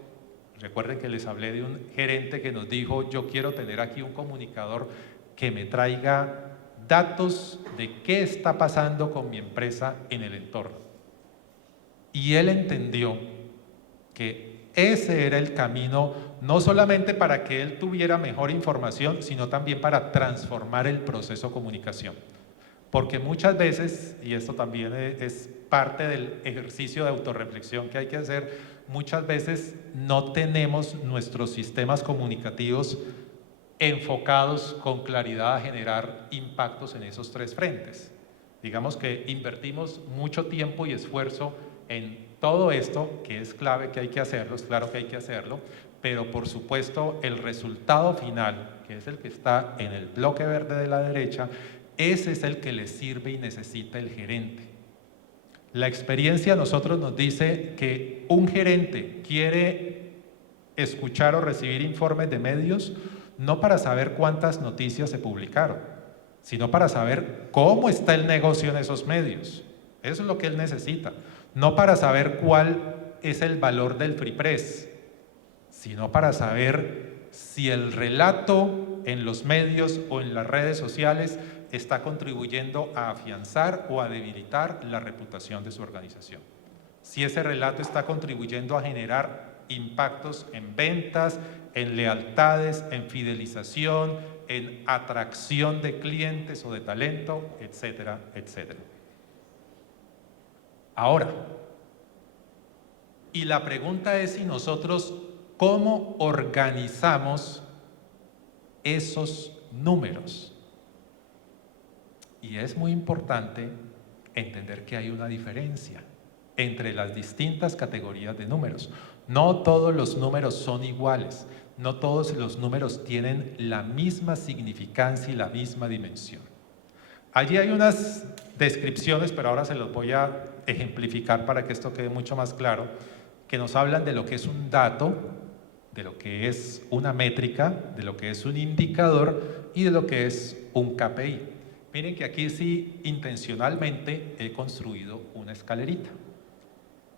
Recuerden que les hablé de un gerente que nos dijo, yo quiero tener aquí un comunicador que me traiga datos de qué está pasando con mi empresa en el entorno. Y él entendió que ese era el camino, no solamente para que él tuviera mejor información, sino también para transformar el proceso de comunicación. Porque muchas veces, y esto también es parte del ejercicio de autorreflexión que hay que hacer, muchas veces no tenemos nuestros sistemas comunicativos enfocados con claridad a generar impactos en esos tres frentes. Digamos que invertimos mucho tiempo y esfuerzo en todo esto, que es clave, que hay que hacerlo, es claro que hay que hacerlo, pero por supuesto el resultado final, que es el que está en el bloque verde de la derecha, ese es el que le sirve y necesita el gerente. La experiencia a nosotros nos dice que un gerente quiere escuchar o recibir informes de medios no para saber cuántas noticias se publicaron, sino para saber cómo está el negocio en esos medios. Eso es lo que él necesita. No para saber cuál es el valor del free press, sino para saber si el relato en los medios o en las redes sociales está contribuyendo a afianzar o a debilitar la reputación de su organización. Si ese relato está contribuyendo a generar impactos en ventas, en lealtades, en fidelización, en atracción de clientes o de talento, etcétera, etcétera. Ahora, y la pregunta es si nosotros, ¿cómo organizamos esos números? Y es muy importante entender que hay una diferencia entre las distintas categorías de números. No todos los números son iguales, no todos los números tienen la misma significancia y la misma dimensión. Allí hay unas descripciones, pero ahora se los voy a ejemplificar para que esto quede mucho más claro, que nos hablan de lo que es un dato, de lo que es una métrica, de lo que es un indicador y de lo que es un KPI. Miren que aquí sí intencionalmente he construido una escalerita.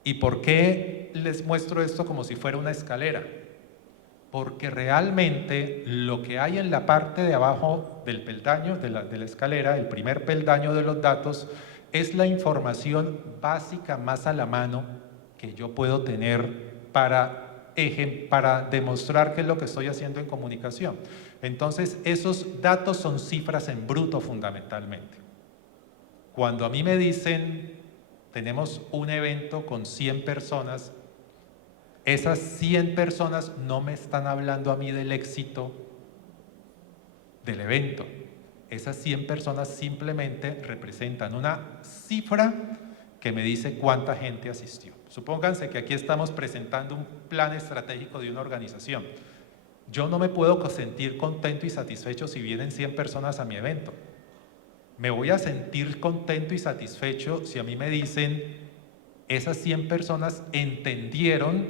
¿Y por qué les muestro esto como si fuera una escalera? Porque realmente lo que hay en la parte de abajo del peldaño, de la escalera, el primer peldaño de los datos, es la información básica más a la mano que yo puedo tener para demostrar qué es lo que estoy haciendo en comunicación. Entonces, esos datos son cifras en bruto fundamentalmente. Cuando a mí me dicen, tenemos un evento con 100 personas, esas 100 personas no me están hablando a mí del éxito del evento. Esas 100 personas simplemente representan una cifra que me dice cuánta gente asistió. Supónganse que aquí estamos presentando un plan estratégico de una organización. Yo no me puedo sentir contento y satisfecho si vienen 100 personas a mi evento. Me voy a sentir contento y satisfecho si a mí me dicen esas 100 personas entendieron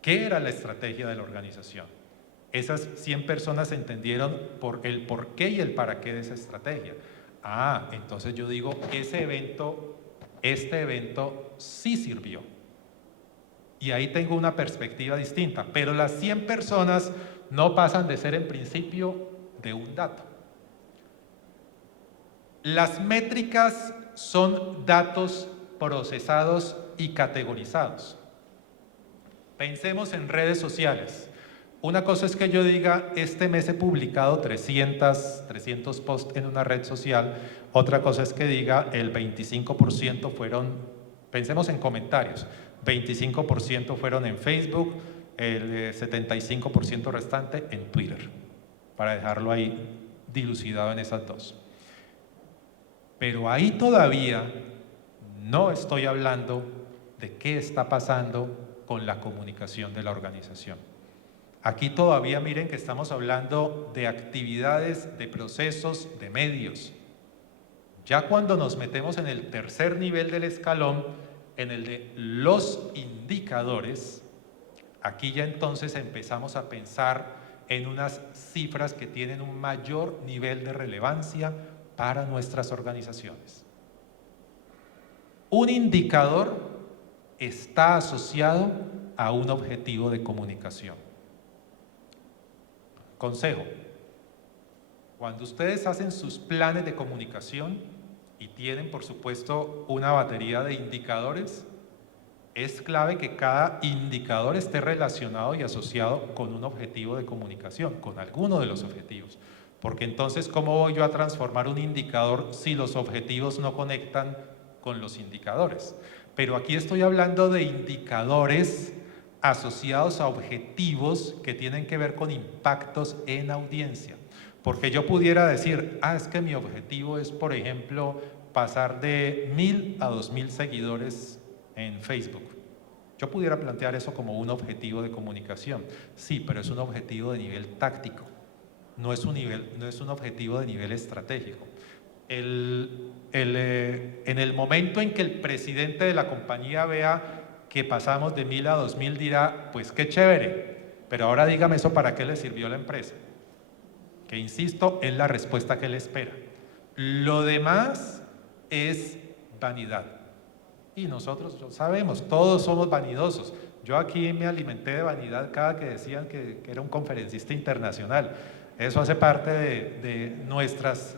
qué era la estrategia de la organización. Esas 100 personas entendieron el por qué y el para qué de esa estrategia. Entonces yo digo, este evento sí sirvió. Y ahí tengo una perspectiva distinta. Pero las 100 personas no pasan de ser en principio de un dato. Las métricas son datos procesados y categorizados. Pensemos en redes sociales. Una cosa es que yo diga, este mes he publicado 300 posts en una red social, otra cosa es que diga el 25% fueron, pensemos en comentarios, 25% fueron en Facebook, el 75% restante en Twitter, para dejarlo ahí dilucidado en esas dos. Pero ahí todavía no estoy hablando de qué está pasando con la comunicación de la organización. Aquí todavía miren que estamos hablando de actividades, de procesos, de medios. Ya cuando nos metemos en el tercer nivel del escalón, en el de los indicadores, aquí ya entonces empezamos a pensar en unas cifras que tienen un mayor nivel de relevancia para nuestras organizaciones. Un indicador está asociado a un objetivo de comunicación. Consejo: cuando ustedes hacen sus planes de comunicación y tienen, por supuesto, una batería de indicadores, es clave que cada indicador esté relacionado y asociado con un objetivo de comunicación, con alguno de los objetivos. Porque entonces, ¿cómo voy yo a transformar un indicador si los objetivos no conectan con los indicadores? Pero aquí estoy hablando de indicadores asociados a objetivos que tienen que ver con impactos en audiencia. Porque yo pudiera decir, es que mi objetivo es, por ejemplo, pasar de 1000 a 2000 seguidores en Facebook. Yo pudiera plantear eso como un objetivo de comunicación. Sí, pero es un objetivo de nivel táctico. No es un objetivo de nivel estratégico. En el momento en que el presidente de la compañía vea que pasamos de 1000 a 2000 dirá, pues qué chévere, pero ahora dígame eso para qué le sirvió a la empresa. Que insisto, es la respuesta que él espera. Lo demás es vanidad. Y nosotros lo sabemos, todos somos vanidosos. Yo aquí me alimenté de vanidad cada que decían que era un conferencista internacional. Eso hace parte de nuestras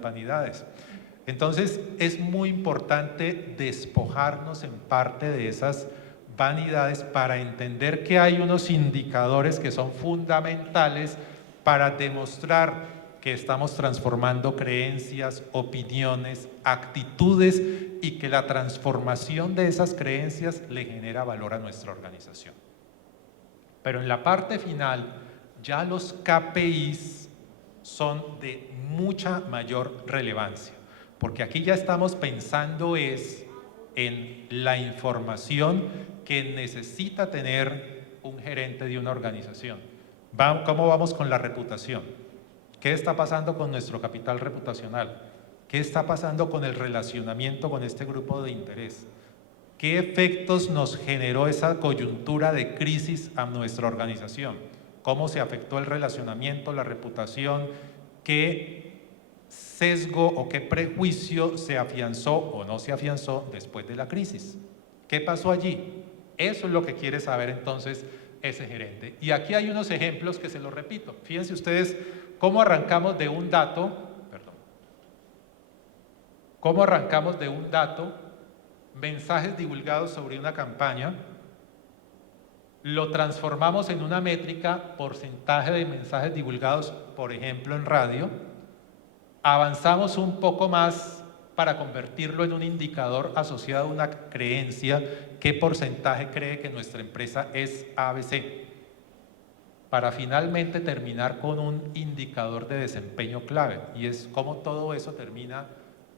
vanidades. Entonces es muy importante despojarnos en parte de esas vanidades para entender que hay unos indicadores que son fundamentales para demostrar que estamos transformando creencias, opiniones, actitudes y que la transformación de esas creencias le genera valor a nuestra organización. Pero en la parte final, ya los KPIs son de mucha mayor relevancia, porque aquí ya estamos pensando en la información que necesita tener un gerente de una organización. ¿Cómo vamos con la reputación? ¿Qué está pasando con nuestro capital reputacional? ¿Qué está pasando con el relacionamiento con este grupo de interés? ¿Qué efectos nos generó esa coyuntura de crisis a nuestra organización? ¿Cómo se afectó el relacionamiento, la reputación? ¿Qué sesgo o qué prejuicio se afianzó o no se afianzó después de la crisis? ¿Qué pasó allí? Eso es lo que quiere saber entonces ese gerente. Y aquí hay unos ejemplos que se los repito. Fíjense ustedes cómo arrancamos de un dato, mensajes divulgados sobre una campaña, lo transformamos en una métrica, porcentaje de mensajes divulgados, por ejemplo en radio, avanzamos un poco más para convertirlo en un indicador asociado a una creencia, qué porcentaje cree que nuestra empresa es ABC, para finalmente terminar con un indicador de desempeño clave, y es cómo todo eso termina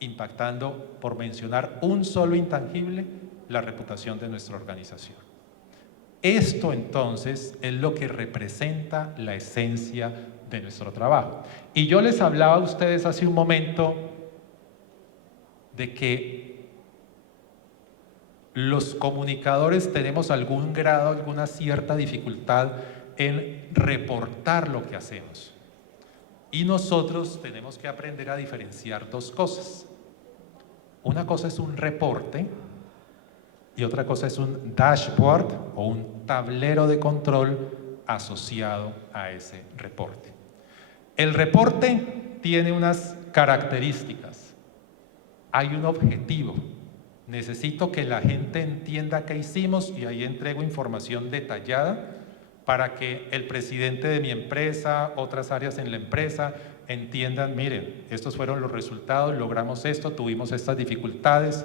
impactando, por mencionar un solo intangible, la reputación de nuestra organización. Esto entonces es lo que representa la esencia de nuestro trabajo. Y yo les hablaba a ustedes hace un momento de que los comunicadores tenemos algún grado, alguna cierta dificultad en reportar lo que hacemos. Y nosotros tenemos que aprender a diferenciar dos cosas. Una cosa es un reporte y otra cosa es un dashboard o un tablero de control asociado a ese reporte. El reporte tiene unas características. Hay un objetivo. Necesito que la gente entienda qué hicimos y ahí entrego información detallada para que el presidente de mi empresa, otras áreas en la empresa, entiendan, miren, estos fueron los resultados, logramos esto, tuvimos estas dificultades.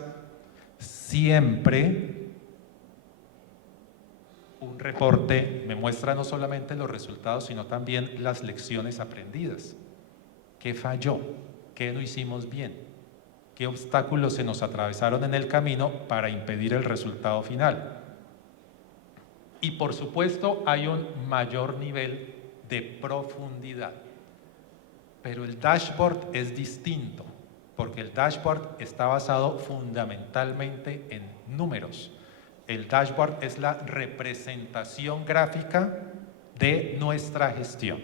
Siempre un reporte me muestra no solamente los resultados, sino también las lecciones aprendidas. ¿Qué falló? ¿Qué no hicimos bien? ¿Qué obstáculos se nos atravesaron en el camino para impedir el resultado final? Y por supuesto hay un mayor nivel de profundidad. Pero el dashboard es distinto, porque el dashboard está basado fundamentalmente en números. El dashboard es la representación gráfica de nuestra gestión.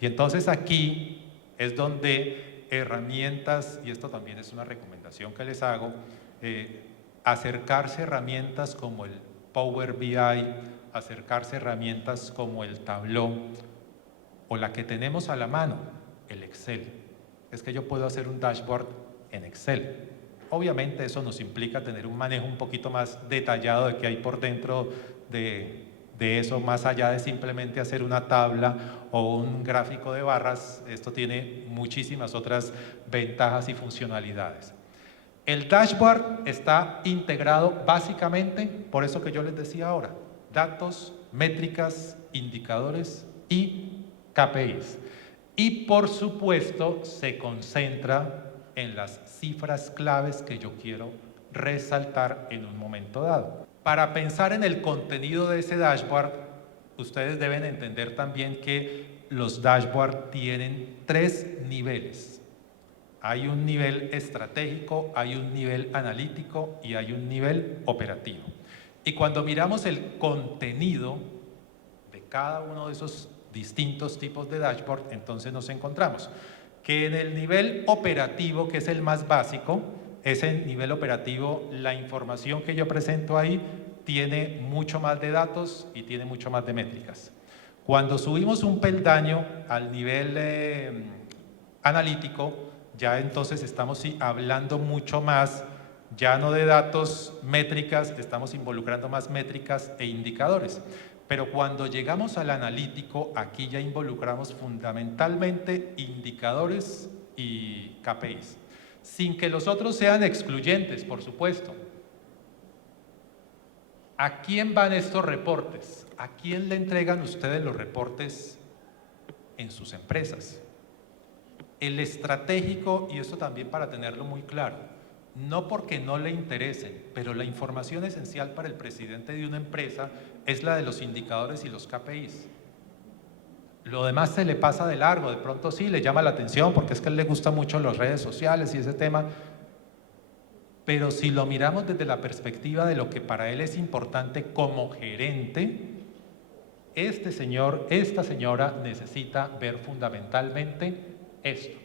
Y entonces aquí es donde herramientas, y esto también es una recomendación que les hago, acercarse a herramientas como el Power BI, acercarse a herramientas como el Tableau, o la que tenemos a la mano, el Excel. Es que yo puedo hacer un dashboard en Excel. Obviamente eso nos implica tener un manejo un poquito más detallado de qué hay por dentro de eso, más allá de simplemente hacer una tabla o un gráfico de barras. Esto tiene muchísimas otras ventajas y funcionalidades. El dashboard está integrado básicamente, por eso que yo les decía ahora, datos, métricas, indicadores y KPIs. Y por supuesto se concentra en las cifras claves que yo quiero resaltar en un momento dado. Para pensar en el contenido de ese dashboard, ustedes deben entender también que los dashboards tienen 3 niveles. Hay un nivel estratégico, hay un nivel analítico y hay un nivel operativo. Y cuando miramos el contenido de cada uno de esos distintos tipos de dashboard, entonces nos encontramos que en el nivel operativo, que es el más básico, ese nivel operativo, la información que yo presento ahí tiene mucho más de datos y tiene mucho más de métricas. Cuando subimos un peldaño al nivel analítico, ya entonces estamos hablando mucho más, ya no de datos, métricas, estamos involucrando más métricas e indicadores. Pero cuando llegamos al analítico, aquí ya involucramos fundamentalmente indicadores y KPIs, sin que los otros sean excluyentes, por supuesto. ¿A quién van estos reportes? ¿A quién le entregan ustedes los reportes en sus empresas? El estratégico, y esto también para tenerlo muy claro, no porque no le interesen, pero la información esencial para el presidente de una empresa es la de los indicadores y los KPIs. Lo demás se le pasa de largo, de pronto sí le llama la atención porque es que a él le gustan mucho las redes sociales y ese tema, pero si lo miramos desde la perspectiva de lo que para él es importante como gerente, este señor, esta señora necesita ver fundamentalmente esto: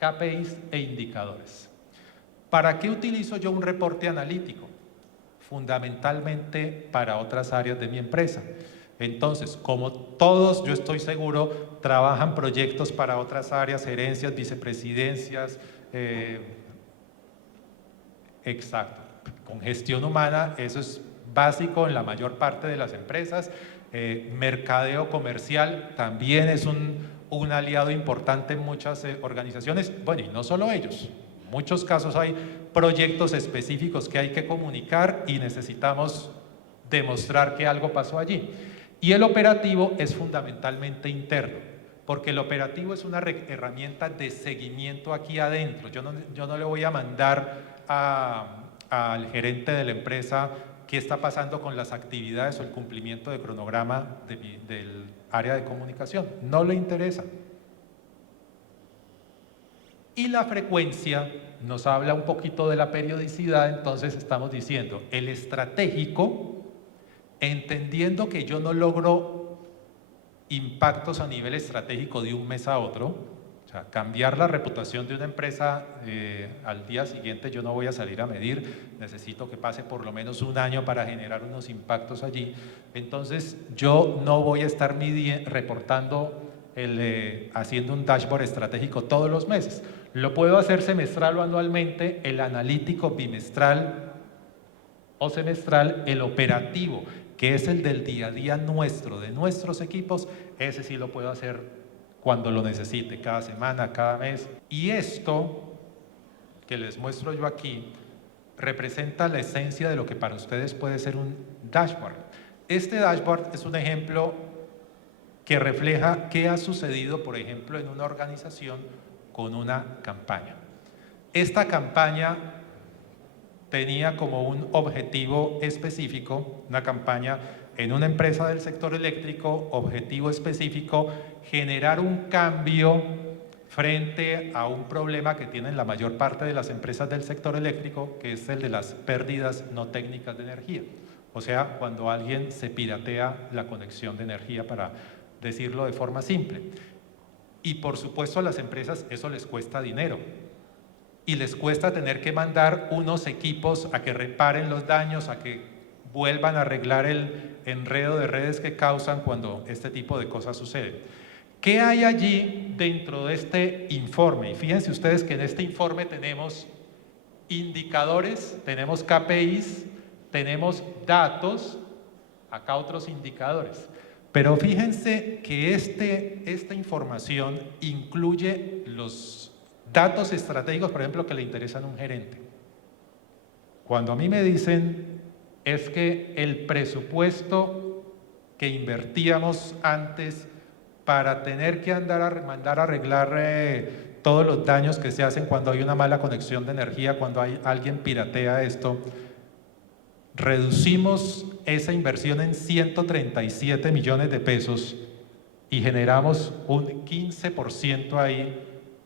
KPIs e indicadores. ¿Para qué utilizo yo un reporte analítico? Fundamentalmente para otras áreas de mi empresa. Entonces, como todos, yo estoy seguro, trabajan proyectos para otras áreas, gerencias, vicepresidencias, exacto, con gestión humana, eso es básico en la mayor parte de las empresas. Mercadeo comercial también es un aliado importante en muchas organizaciones, bueno, y no solo ellos. En muchos casos hay proyectos específicos que hay que comunicar y necesitamos demostrar que algo pasó allí. Y el operativo es fundamentalmente interno, porque el operativo es una herramienta de seguimiento aquí adentro. Yo no le voy a mandar al gerente de la empresa qué está pasando con las actividades o el cumplimiento de cronograma del área de comunicación. No le interesa. Y la frecuencia nos habla un poquito de la periodicidad, entonces estamos diciendo el estratégico, entendiendo que yo no logro impactos a nivel estratégico de un mes a otro, o sea, cambiar la reputación de una empresa al día siguiente yo no voy a salir a medir, necesito que pase por lo menos un año para generar unos impactos allí, entonces yo no voy a estar reportando, haciendo un dashboard estratégico todos los meses. Lo puedo hacer semestral o anualmente, el analítico bimestral o semestral, el operativo. que es el del día a día nuestro, de nuestros equipos, ese sí lo puedo hacer cuando lo necesite, cada semana, cada mes. Y esto que les muestro yo aquí representa la esencia de lo que para ustedes puede ser un dashboard. Este dashboard es un ejemplo que refleja qué ha sucedido, por ejemplo, en una organización con una campaña. Esta campaña tenía como un objetivo específico, una campaña en una empresa del sector eléctrico, objetivo específico, generar un cambio frente a un problema que tienen la mayor parte de las empresas del sector eléctrico, que es el de las pérdidas no técnicas de energía. O sea, cuando alguien se piratea la conexión de energía, para decirlo de forma simple. Y por supuesto a las empresas eso les cuesta dinero. Y les cuesta tener que mandar unos equipos a que reparen los daños, a que vuelvan a arreglar el enredo de redes que causan cuando este tipo de cosas suceden. ¿Qué hay allí dentro de este informe? Y fíjense ustedes que en este informe tenemos indicadores, tenemos KPIs, tenemos datos, acá otros indicadores. Pero fíjense que esta información incluye los datos estratégicos, por ejemplo, que le interesan a un gerente. Cuando a mí me dicen es que el presupuesto que invertíamos antes para tener que mandar a arreglar todos los daños que se hacen cuando hay una mala conexión de energía, cuando alguien piratea esto, reducimos esa inversión en 137 millones de pesos y generamos un 15% ahí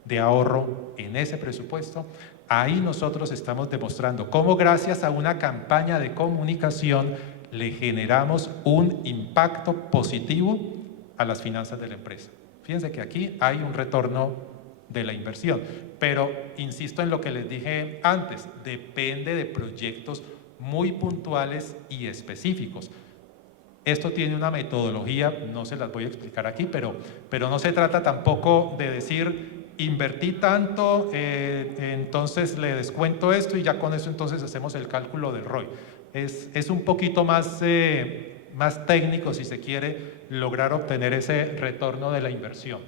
de ahorro en ese presupuesto. Ahí nosotros estamos demostrando cómo gracias a una campaña de comunicación le generamos un impacto positivo a las finanzas de la empresa. Fíjense que aquí hay un retorno de la inversión, pero insisto en lo que les dije antes, depende de proyectos muy puntuales y específicos. Esto tiene una metodología, no se las voy a explicar aquí, pero no se trata tampoco de decir invertí tanto, entonces le descuento esto y ya con eso entonces hacemos el cálculo del ROI. Es un poquito más técnico, si se quiere, lograr obtener ese retorno de la inversión.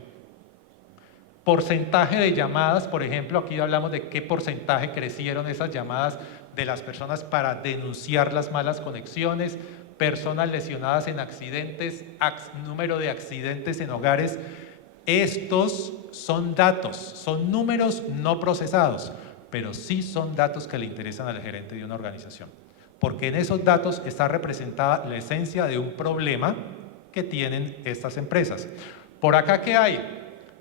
Porcentaje de llamadas, por ejemplo, aquí hablamos de qué porcentaje crecieron esas llamadas de las personas para denunciar las malas conexiones, personas lesionadas en accidentes, número de accidentes en hogares. Estos son datos, son números no procesados, pero sí son datos que le interesan al gerente de una organización, porque en esos datos está representada la esencia de un problema que tienen estas empresas. Por acá, ¿qué hay?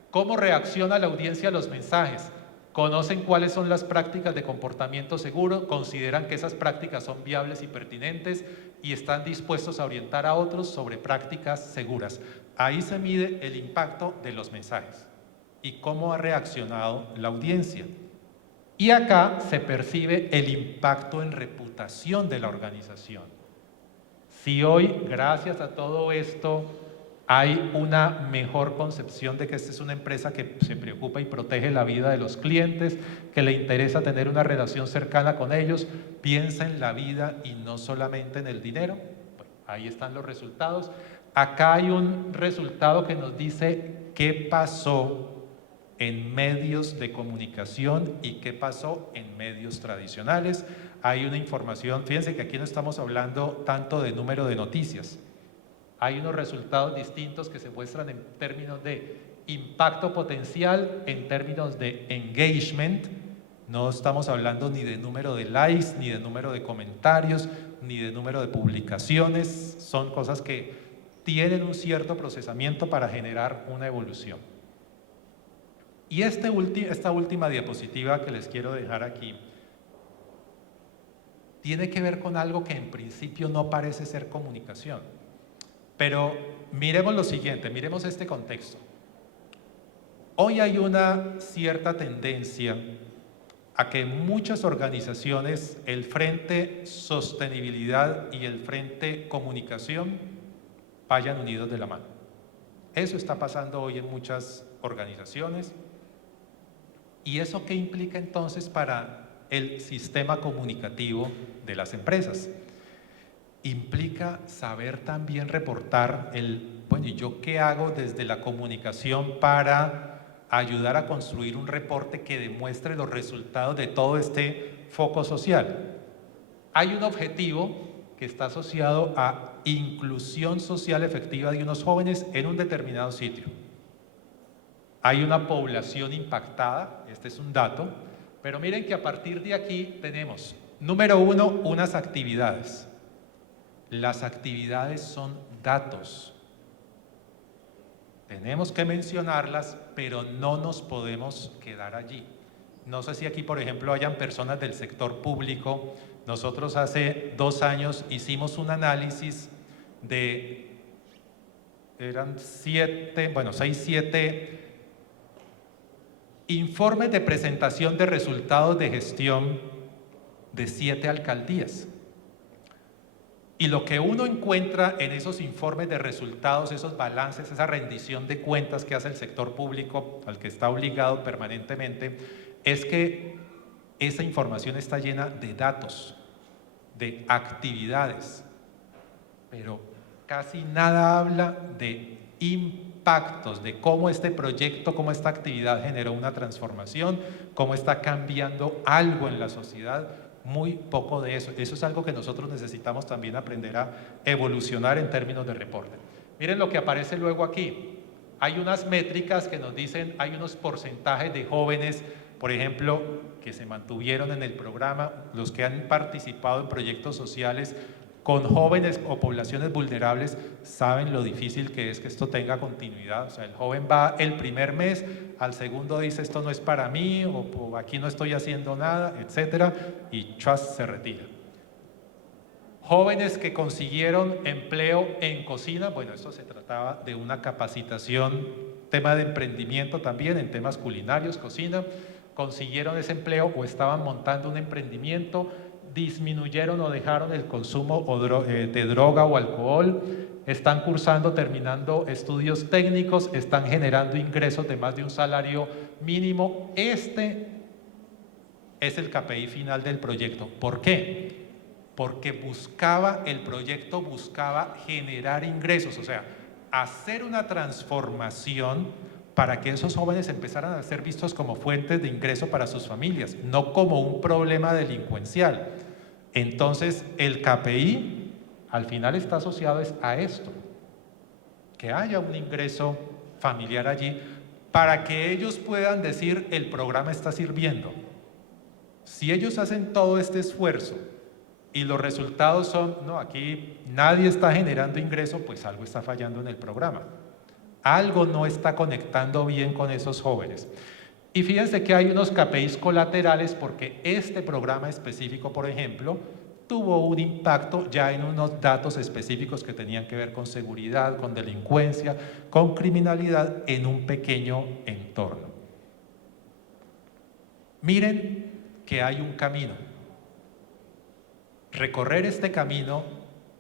¿Cómo reacciona la audiencia a los mensajes? ¿Conocen cuáles son las prácticas de comportamiento seguro? ¿Consideran que esas prácticas son viables y pertinentes? Y están dispuestos a orientar a otros sobre prácticas seguras. Ahí se mide el impacto de los mensajes y cómo ha reaccionado la audiencia. Y acá se percibe el impacto en reputación de la organización. Si hoy, gracias a todo esto, hay una mejor concepción de que esta es una empresa que se preocupa y protege la vida de los clientes, que le interesa tener una relación cercana con ellos, piensa en la vida y no solamente en el dinero. Bueno, ahí están los resultados. Acá hay un resultado que nos dice qué pasó en medios de comunicación y qué pasó en medios tradicionales. Hay una información, fíjense que aquí no estamos hablando tanto de número de noticias. Hay unos resultados distintos que se muestran en términos de impacto potencial, en términos de engagement. No estamos hablando ni de número de likes, ni de número de comentarios, ni de número de publicaciones. Son cosas que tienen un cierto procesamiento para generar una evolución. Y esta última diapositiva que les quiero dejar aquí tiene que ver con algo que en principio no parece ser comunicación. Pero miremos lo siguiente, miremos este contexto. Hoy hay una cierta tendencia a que en muchas organizaciones el frente sostenibilidad y el frente comunicación vayan unidos de la mano. Eso está pasando hoy en muchas organizaciones. ¿Y eso qué implica entonces para el sistema comunicativo de las empresas? implica saber también reportar bueno, ¿y yo qué hago desde la comunicación para ayudar a construir un reporte que demuestre los resultados de todo este foco social? Hay un objetivo que está asociado a inclusión social efectiva de unos jóvenes en un determinado sitio. Hay una población impactada, este es un dato, pero miren que a partir de aquí tenemos, número uno, unas actividades. Las actividades son datos. Tenemos que mencionarlas, pero no nos podemos quedar allí. No sé si aquí, por ejemplo, hayan personas del sector público. Nosotros hace 2 años hicimos un análisis eran 6, 7 informes de presentación de resultados de gestión de 7 alcaldías. Y lo que uno encuentra en esos informes de resultados, esos balances, esa rendición de cuentas que hace el sector público, al que está obligado permanentemente, es que esa información está llena de datos, de actividades, pero casi nada habla de impactos, de cómo este proyecto, cómo esta actividad generó una transformación, cómo está cambiando algo en la sociedad. Muy poco de eso. Eso es algo que nosotros necesitamos también aprender a evolucionar en términos de reporte. Miren lo que aparece luego aquí. Hay unas métricas que nos dicen, hay unos porcentajes de jóvenes, por ejemplo, que se mantuvieron en el programa, los que han participado en proyectos sociales con jóvenes o poblaciones vulnerables, saben lo difícil que es que esto tenga continuidad. O sea, el joven va el primer mes, al segundo dice esto no es para mí, o aquí no estoy haciendo nada, etcétera, y chas, se retira. Jóvenes que consiguieron empleo en cocina, bueno, esto se trataba de una capacitación, tema de emprendimiento también en temas culinarios, cocina, consiguieron ese empleo o estaban montando un emprendimiento, disminuyeron o dejaron el consumo de droga o alcohol, están cursando, terminando estudios técnicos, están generando ingresos de más de un salario mínimo. Este es el KPI final del proyecto. ¿Por qué? Porque el proyecto buscaba generar ingresos, o sea, hacer una transformación para que esos jóvenes empezaran a ser vistos como fuentes de ingreso para sus familias, no como un problema delincuencial. Entonces, el KPI al final está asociado a esto, que haya un ingreso familiar allí para que ellos puedan decir el programa está sirviendo. Si ellos hacen todo este esfuerzo y los resultados son, no, aquí nadie está generando ingreso, pues algo está fallando en el programa. Algo no está conectando bien con esos jóvenes. Y fíjense que hay unos KPIs colaterales porque este programa específico, por ejemplo, tuvo un impacto ya en unos datos específicos que tenían que ver con seguridad, con delincuencia, con criminalidad en un pequeño entorno. Miren que hay un camino. Recorrer este camino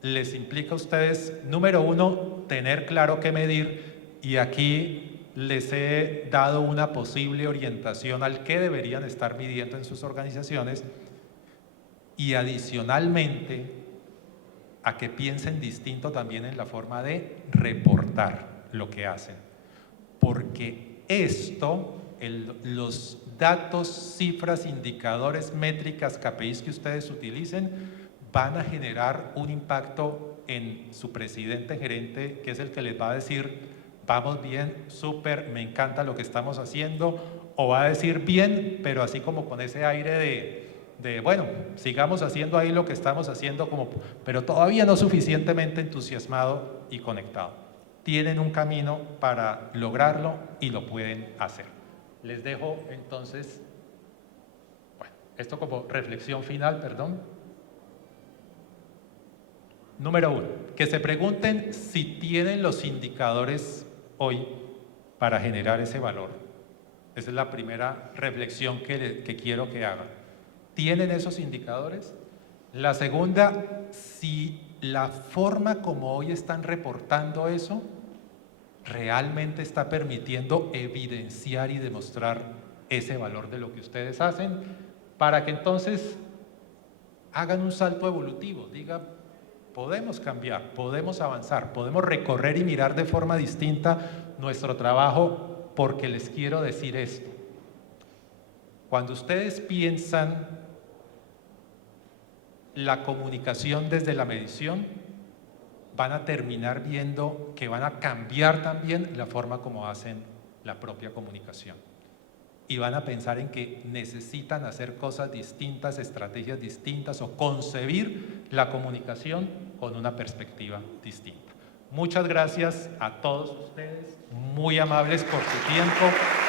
les implica a ustedes, número uno, tener claro qué medir, y aquí les he dado una posible orientación al que deberían estar midiendo en sus organizaciones, y adicionalmente a que piensen distinto también en la forma de reportar lo que hacen, porque esto, los datos, cifras, indicadores, métricas, KPIs que ustedes utilicen van a generar un impacto en su presidente gerente, que es el que les va a decir vamos bien, súper, me encanta lo que estamos haciendo, o va a decir bien, pero así como con ese aire de bueno, sigamos haciendo ahí lo que estamos haciendo, pero todavía no suficientemente entusiasmado y conectado. Tienen un camino para lograrlo y lo pueden hacer. Les dejo entonces, bueno, esto como reflexión final, perdón. Número uno, que se pregunten si tienen los indicadores hoy para generar ese valor. Esa es la primera reflexión que quiero que hagan. ¿Tienen esos indicadores? La segunda, si la forma como hoy están reportando eso realmente está permitiendo evidenciar y demostrar ese valor de lo que ustedes hacen, para que entonces hagan un salto evolutivo, digan, podemos cambiar, podemos avanzar, podemos recorrer y mirar de forma distinta nuestro trabajo, porque les quiero decir esto. Cuando ustedes piensan la comunicación desde la medición, van a terminar viendo que van a cambiar también la forma como hacen la propia comunicación. Y van a pensar en que necesitan hacer cosas distintas, estrategias distintas o concebir la comunicación con una perspectiva distinta. Muchas gracias a todos ustedes, muy amables por su tiempo.